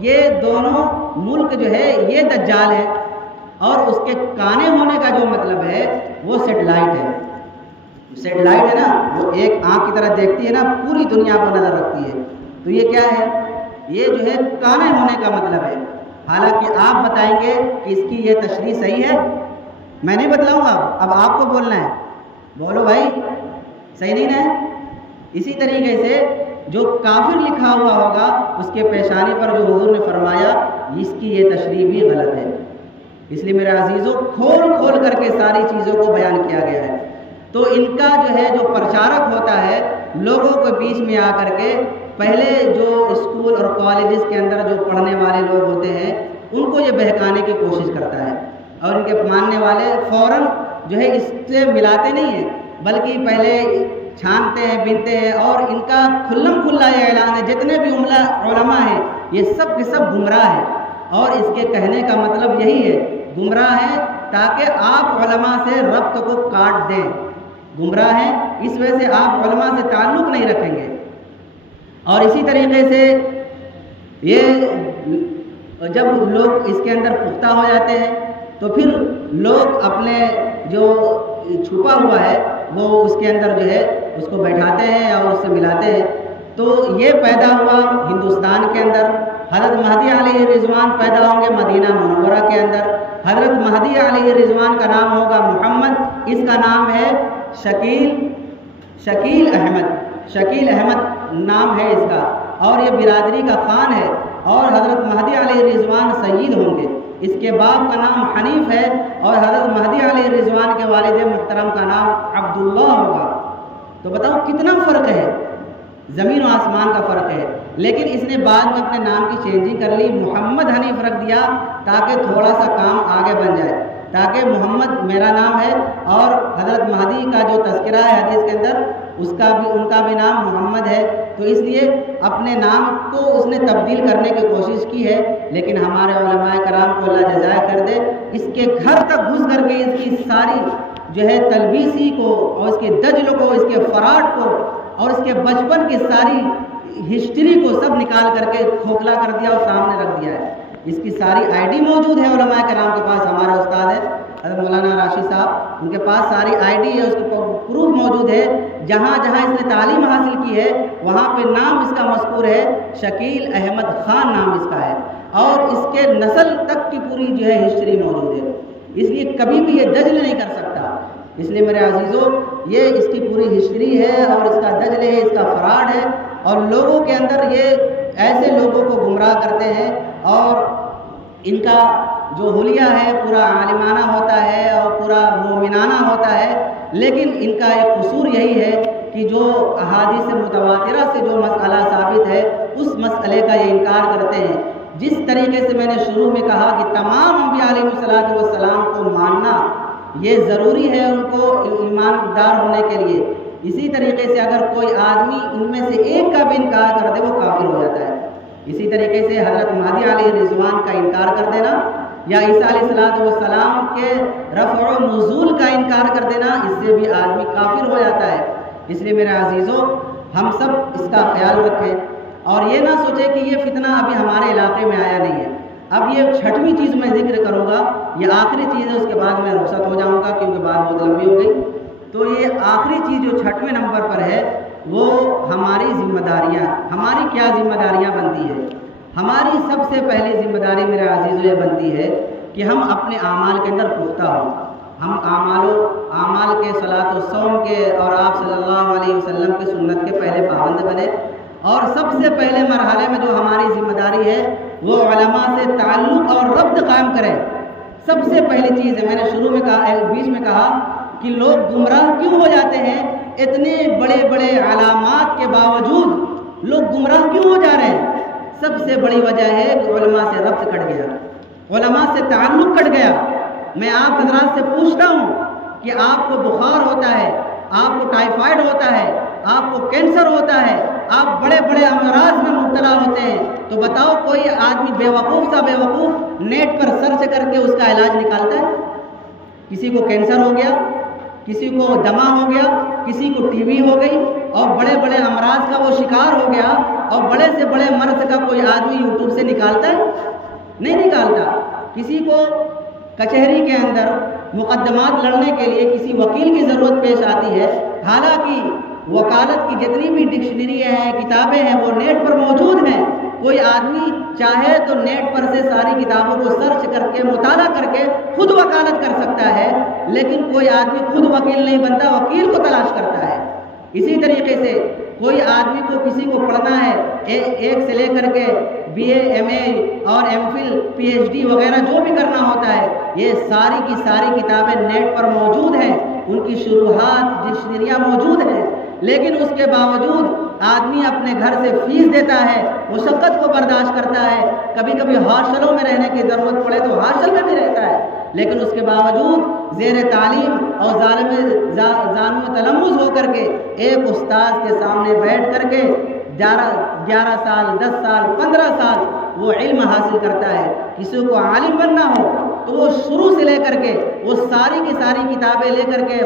یہ دونوں ملک جو ہے یہ دجال ہے، اور اس کے کانے ہونے کا جو مطلب ہے وہ سیٹلائٹ ہے. سیٹلائٹ ہے نا، وہ ایک آنکھ کی طرح دیکھتی ہے نا، پوری دنیا پر نظر رکھتی ہے. تو یہ کیا ہے؟ یہ جو ہے کانے ہونے کا مطلب ہے. حالانکہ آپ بتائیں گے کہ اس کی یہ تشریح صحیح ہے، میں نہیں بتلاؤں گا، اب آپ کو بولنا ہے. بولو بھائی، صحیح نہیں ہے؟ اسی طریقے سے جو کافر لکھا ہوا ہوگا اس کے پیشانی پر جو حضور نے فرمایا، اس کی یہ تشریح بھی غلط ہے. اس لیے میرے عزیزوں کھول کھول کر کے ساری چیزوں کو بیان کیا گیا ہے. تو ان کا جو ہے جو پرچارک ہوتا ہے لوگوں کے بیچ میں آ کر کے، پہلے جو اسکول اور کالجز کے اندر جو پڑھنے والے لوگ ہوتے ہیں ان کو یہ بہکانے کی کوشش کرتا ہے، اور ان کے ماننے والے فوراً جو ہے اس سے ملاتے نہیں ہیں، بلکہ پہلے چھانتے ہیں، بنتے ہیں. اور ان کا کھلم کھلا یہ اعلان ہے جتنے بھی علماء ہیں یہ سب کے سب گمراہ ہیں. اور اس کے کہنے کا مطلب یہی ہے، گمراہ ہیں تاکہ آپ علماء سے ربط کو کاٹ دیں. گمراہ ہیں اس وجہ سے آپ علماء سے تعلق نہیں رکھیں گے. اور اسی طریقے سے یہ جب لوگ اس کے اندر پختہ ہو جاتے ہیں تو پھر لوگ اپنے جو چھپا ہوا ہے وہ اس کے اندر جو ہے اس کو بیٹھاتے ہیں اور اس سے ملاتے ہیں. تو یہ پیدا ہوا ہندوستان کے اندر. حضرت مہدی علیہ رضوان پیدا ہوں گے مدینہ منورہ کے اندر. حضرت مہدی علیہ رضوان کا نام ہوگا محمد، اس کا نام ہے شکیل احمد. شکیل احمد نام ہے اس کا، اور یہ برادری کا خان ہے. اور حضرت مہدی علیہ رضوان سید ہوں گے. اس کے باپ کا نام حنیف ہے، اور حضرت مہدی علیہ رضوان کے والد محترم کا نام عبداللہ ہوگا. تو بتاؤ کتنا فرق ہے، زمین و آسمان کا فرق ہے. لیکن اس نے بعد میں اپنے نام کی چینجنگ کر لی، محمد حنیف رکھ دیا تاکہ تھوڑا سا کام آگے بن جائے، تاکہ محمد میرا نام ہے اور حضرت مہدی کا جو تذکرہ ہے حدیث کے اندر ان کا بھی نام محمد ہے. تو اس لیے اپنے نام کو اس نے تبدیل کرنے کی کوشش کی ہے. لیکن ہمارے علماء کرام کو اللہ جزائے کر دے، اس کے گھر تک گھس کر کے اس کی ساری جو ہے تلبیسی کو اور اس کے دجل کو، اس کے فراڈ کو اور اس کے بچپن کی ساری ہسٹری کو سب نکال کر کے کھوکھلا کر دیا اور سامنے رکھ دیا ہے. اس کی ساری آئی ڈی موجود ہے علماء کرام کے پاس. ہمارا استاد ہے حضرت مولانا راشد صاحب، ان کے پاس ساری آئی ڈی ہے، اس کے پروف موجود ہے. جہاں جہاں اس نے تعلیم حاصل کی ہے وہاں پہ نام اس کا مذکور ہے، شکیل احمد خان نام اس کا ہے، اور اس کے نسل تک کی پوری جو ہے ہسٹری موجود ہے. اس لیے کبھی بھی یہ دجل نہیں کر سکتا. اس لیے میرے عزیزوں یہ اس کی پوری ہسٹری ہے اور اس کا دجل ہے، اس کا فراڈ ہے. اور لوگوں کے اندر یہ ایسے لوگوں کو گمراہ کرتے ہیں، اور ان کا جو حلیہ ہے پورا عالمانہ ہوتا ہے اور پورا مومنانہ ہوتا ہے. لیکن ان کا ایک قصور یہی ہے کہ جو احادیث متواترہ سے جو مسئلہ ثابت ہے اس مسئلے کا یہ انکار کرتے ہیں. جس طریقے سے میں نے شروع میں کہا کہ تمام انبیاء علیہ السلام کو ماننا یہ ضروری ہے ان کو ایماندار ہونے کے لیے، اسی طریقے سے اگر کوئی آدمی ان میں سے ایک کا بھی انکار کر دے وہ کافر ہو جاتا ہے. اسی طریقے سے حضرت مہدی علیہ رضوان کا انکار کر دینا یا عیسیٰ علیہ السلام کے رفع و نزول کا انکار کر دینا، اس سے بھی آدمی کافر ہو جاتا ہے. اس لیے میرے عزیزوں ہم سب اس کا خیال رکھیں اور یہ نہ سوچیں کہ یہ فتنہ ابھی ہمارے علاقے میں آیا نہیں ہے. اب یہ 6ویں چیز میں ذکر کروں گا، یہ آخری چیز ہے، اس کے بعد میں رخصت ہو جاؤں گا کیونکہ بات بہت لمبی ہو گئی. تو یہ آخری چیز جو 6ویں نمبر پر ہے وہ ہماری ذمہ داریاں. ہماری کیا کیا ذمہ داریاں بنتی ہے؟ ہماری سب سے پہلی ذمہ داری میرے عزیزوں یہ بنتی ہے کہ ہم اپنے اعمال کے اندر پختہ ہوں. ہم اعمال کے، صلاۃ و صوم کے اور آپ صلی اللہ علیہ وسلم کی سنت کے پہلے پابند بنے. اور سب سے پہلے مرحلے میں جو ہماری ذمہ داری ہے وہ علماء سے تعلق اور ربط قائم کریں. سب سے پہلی چیز ہے، میں نے شروع میں کہا، بیچ میں کہا کہ لوگ گمراہ کیوں ہو جاتے ہیں؟ اتنے بڑے بڑے علامات کے باوجود لوگ گمراہ کیوں ہو جا رہے ہیں؟ سب سے بڑی وجہ ہے کہ علماء سے ربط کٹ گیا، علماء سے تعلق کٹ گیا. میں آپ حضرات سے پوچھتا ہوں کہ آپ کو بخار ہوتا ہے، آپ کو ٹائیفائڈ ہوتا ہے، آپ کو کینسر ہوتا ہے، آپ بڑے بڑے امراض میں مبتلا ہوتے ہیں، تو بتاؤ کوئی آدمی بیوقوف سا بیوقوف نیٹ پر سرچ کر کے اس کا علاج نکالتا ہے؟ کسی کو کینسر ہو گیا، کسی کو دمہ ہو گیا، کسی کو ٹی وی ہو گئی اور بڑے بڑے امراض کا وہ شکار ہو گیا، اور بڑے سے بڑے مرض کا کوئی آدمی یوٹیوب سے نکالتا ہے؟ نہیں نکالتا. کسی کو کچہری کے اندر مقدمات لڑنے کے لیے کسی وکیل کی ضرورت پیش آتی ہے، حالانکہ وکالت کی جتنی بھی ڈکشنری ہیں، کتابیں ہیں، وہ نیٹ پر موجود ہیں. کوئی آدمی چاہے تو نیٹ پر سے ساری کتابوں کو سرچ کر کے، مطالعہ کر کے خود وکالت کر سکتا ہے، لیکن کوئی آدمی خود وکیل نہیں بنتا، وکیل کو تلاش کرتا ہے. اسی طریقے سے کوئی آدمی کو کسی کو پڑھنا ہے، ایک سے لے کر کے بی اے، ایم اے اور M Phil, P H D وغیرہ جو بھی کرنا ہوتا ہے، یہ ساری کی ساری کتابیں نیٹ پر موجود ہیں، ان کی شروحات، ڈکشنریاں موجود ہیں. لیکن اس کے باوجود آدمی اپنے گھر سے فیس دیتا ہے، مشقت کو برداشت کرتا ہے، کبھی کبھی ہاسٹلوں میں رہنے کی ضرورت پڑے تو ہاسٹل میں بھی رہتا ہے، لیکن اس کے باوجود زیر تعلیم اور ظالم تلمذ ہو کر کے ایک استاد کے سامنے بیٹھ کر کے 11 سال، 10 سال، 15 سال وہ علم حاصل کرتا ہے. کسی کو عالم بننا ہو تو وہ شروع سے لے کر کے وہ ساری کی ساری کتابیں لے کر کے،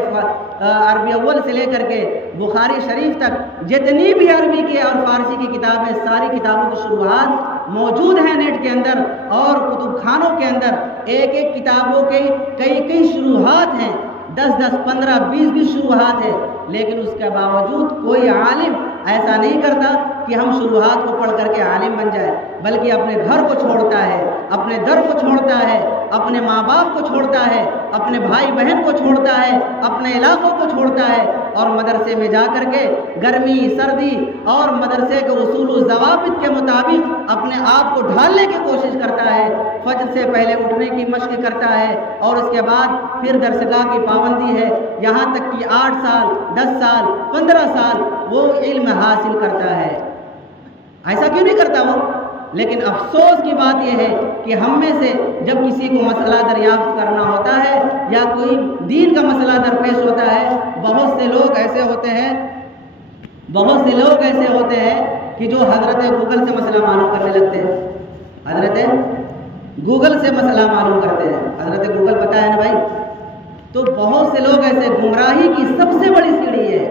عربی اول سے لے کر کے بخاری شریف تک جتنی بھی عربی کے اور فارسی کی کتابیں، ساری کتابوں کی شروحات موجود ہیں نیٹ کے اندر اور کتب خانوں کے اندر. ایک ایک کتابوں کے کئی شروحات ہیں، 10 15 20 شروحات ہیں. لیکن اس کے باوجود کوئی عالم ایسا نہیں کرتا کہ ہم شروحات کو پڑھ کر کے عالم بن جائے، بلکہ اپنے گھر کو چھوڑتا ہے، اپنے در کو چھوڑتا ہے، اپنے ماں باپ کو چھوڑتا ہے، اپنے بھائی بہن کو چھوڑتا ہے، اپنے علاقوں کو چھوڑتا ہے، اور مدرسے میں جا کر کے گرمی سردی اور مدرسے کے اصول و ضوابط کے مطابق اپنے آپ کو ڈھالنے کی کوشش کرتا ہے. فجر سے پہلے اٹھنے کی مشق کرتا ہے، اور اس کے بعد پھر درسگاہ کی پابندی ہے، یہاں تک کہ 8 سال، 10 سال، 15 سال وہ علم حاصل کرتا ہے. ایسا کیوں نہیں کرتا وہ؟ لیکن افسوس کی بات یہ ہے کہ ہم میں سے جب کسی کو مسئلہ دریافت کرنا ہوتا ہے یا کوئی دین کا مسئلہ درپیش ہوتا ہے، بہت سے لوگ ایسے ہوتے ہیں کہ جو حضرت گوگل سے مسئلہ معلوم کرنے لگتے ہیں. حضرت گوگل سے مسئلہ معلوم کرتے ہیں. حضرت گوگل پتہ ہے نا بھائی؟ تو بہت سے لوگ ایسے، گمراہی کی سب سے بڑی سیڑھی ہے.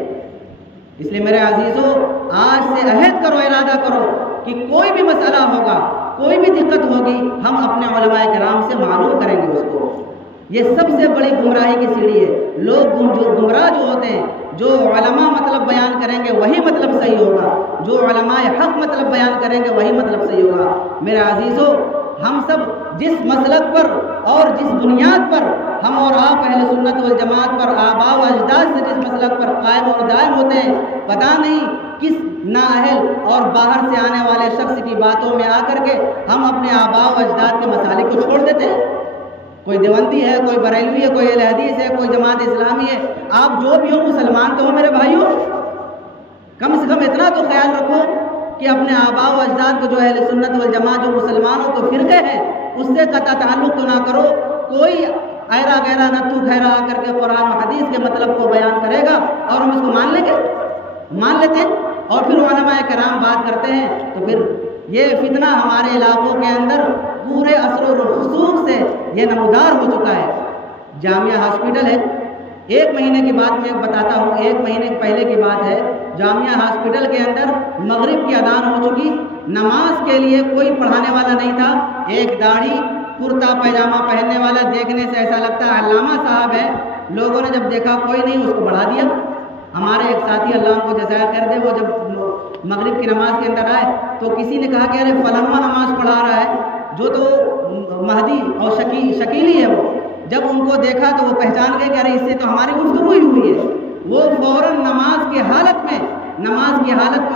اس لیے میرے عزیزوں، آج سے عہد کرو، ارادہ کرو کہ کوئی بھی مسئلہ ہوگا، کوئی بھی دقت ہوگی، ہم اپنے علماء کرام سے معلوم کریں گے اس کو. یہ سب سے بڑی گمراہی کی سیڑھی ہے. لوگ گمراہ جو ہوتے ہیں، جو علماء مطلب بیان کریں گے وہی مطلب صحیح ہوگا، جو علماء حق مطلب بیان کریں گے وہی مطلب صحیح ہوگا. میرے عزیزوں، ہم سب جس مسلک پر اور جس بنیاد پر ہم اور آپ اہل سنت والجماعت پر آباء و اجداد سے جس مسلک پر قائم اور دائم ہوتے ہیں، پتہ نہیں کس نااہل اور باہر سے آنے والے شخص کی باتوں میں آ کر کے ہم اپنے آباء و اجداد کے مسالک کو چھوڑ دیتے ہیں. کوئی دیوبندی ہے، کوئی بریلوی ہے، کوئی اہل حدیث ہے، کوئی جماعت اسلامی ہے، آپ جو بھی ہو مسلمان تو ہو میرے بھائیوں. کم سے کم اتنا تو خیال رکھو کہ اپنے آباء و اجداد کو، جو اہل سنت والجماعت جو مسلمانوں کو فرقے ہیں، اس سے قطع تعلق تو نہ کرو. کوئی ایرا گیرا نتو خیرا آ کر کے قرآن و حدیث کے مطلب کو بیان کرے گا اور ہم اس کو مان لیں گے، مان لیتے ہیں، اور پھر علماء کرام بات کرتے ہیں تو پھر یہ فتنہ ہمارے علاقوں کے اندر پورے اثر و رسوخ سے یہ نمودار ہو چکا ہے. جامعہ ہاسپٹل ہے، 1 مہینے کی بات میں بتاتا ہوں، 1 مہینے پہلے کی بات ہے. جامعہ ہاسپٹل کے اندر مغرب کی اذان ہو چکی، نماز کے لیے کوئی پڑھانے والا نہیں تھا. ایک داڑھی کرتا پائجامہ پہننے والا، دیکھنے سے ایسا لگتا ہے علامہ صاحب ہے. لوگوں نے جب دیکھا کوئی نہیں، اس کو بڑھا دیا. ہمارے ایک ساتھی، اللہ ان کو جزائے خیر دے، وہ جب مغرب کی نماز کے اندر آئے تو کسی نے کہا کہ ارے فلاں نماز پڑھا رہا ہے جو تو مہدی اور شکیلی ہے، وہ جب ان کو دیکھا تو وہ پہچان گئے کہ ارے اس سے تو ہماری گفتگو ہی ہوئی ہے۔ وہ فوراً نماز کی حالت میں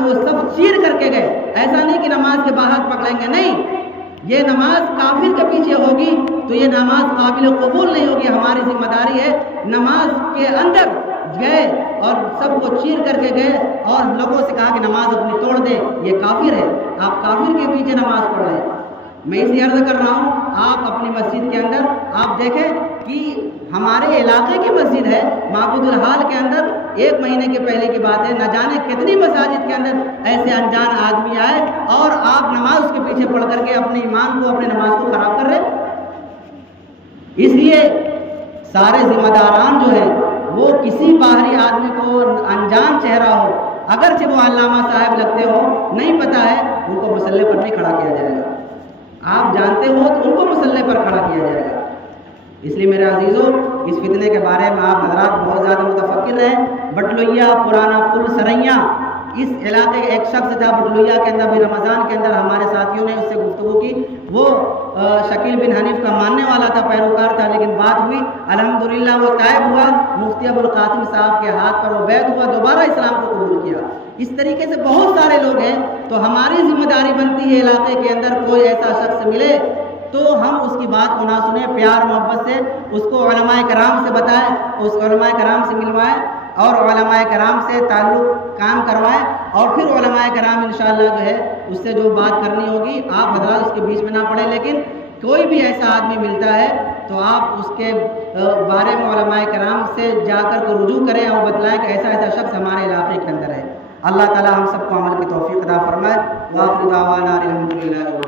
وہ سب چیر کر کے گئے۔ ایسا نہیں کہ نماز کے باہر پکڑیں گے، نہیں، یہ نماز کافر کے پیچھے ہوگی تو یہ نماز قابل قبول نہیں ہوگی۔ ہماری ذمہ داری ہے نماز کے اندر گئے اور سب کو چیر کر کے گئے اور لوگوں سے کہا کہ نماز اپنی توڑ دے، یہ کافر ہے، آپ کافر کے پیچھے نماز پڑھ رہے ہیں۔ میں اس لیے عرض کر رہا ہوں، آپ اپنی مسجد کے اندر آپ دیکھیں کہ ہمارے علاقے کی مسجد ہے معبود الحال کے اندر، 1 مہینے کے پہلے کی بات ہے، نہ جانے کتنی مساجد کے اندر ایسے انجان آدمی آئے اور آپ نماز اس کے پیچھے پڑھ کر کے اپنے ایمان کو، اپنے نماز کو خراب کر رہے۔ اس لیے سارے ذمہ داران جو ہیں وہ کسی باہری آدمی کو انجان چہرہ ہو، اگرچہ وہ علامہ صاحب لگتے ہو، نہیں پتہ ہے، ان کو مسلح پر نہیں کھڑا کیا جائے گا۔ آپ جانتے ہو تو ان کو مسلح پر کھڑا کیا جائے گا۔ اس لیے میرے عزیزوں، اس فتنے کے بارے میں آپ حضرات بہت زیادہ متفکر ہیں۔ بٹلویا، پرانا پل، سرائیاں، اس علاقے کے ایک شخص تھا بٹلویا کے اندر بھی، رمضان کے اندر ہمارے ساتھیوں نے اس سے گفتگو کی۔ وہ شکیل بن حنیف کا ماننے والا تھا، پیروکار تھا، لیکن بات ہوئی، الحمدللہ وہ تائب ہوا، مفتی ابوالقاسم صاحب کے ہاتھ پر وہ بیعت ہوا، دوبارہ اسلام کو قبول کیا۔ اس طریقے سے بہت سارے لوگ ہیں، تو ہماری ذمہ داری بنتی ہے علاقے کے اندر کوئی ایسا شخص ملے تو ہم اس کی بات کو نہ سنیں، پیار محبت سے اس کو علماء کرام سے بتائیں، اس علماء کرام سے ملوائیں اور علماء کرام سے تعلق قائم کروائیں، اور پھر علماء کرام انشاءاللہ جو ہے اس سے جو بات کرنی ہوگی آپ حضرات اس کے بیچ میں نہ پڑیں۔ لیکن کوئی بھی ایسا آدمی ملتا ہے تو آپ اس کے بارے میں علماء کرام سے جا کر کو رجوع کریں اور بتلائیں کہ ایسا ایسا شخص ہمارے علاقے کے اندر ہے۔ اللہ تعالی ہم سب کو عمل کی توفیق عطا فرمائے۔ وآخر دعوانا الحمدللہ۔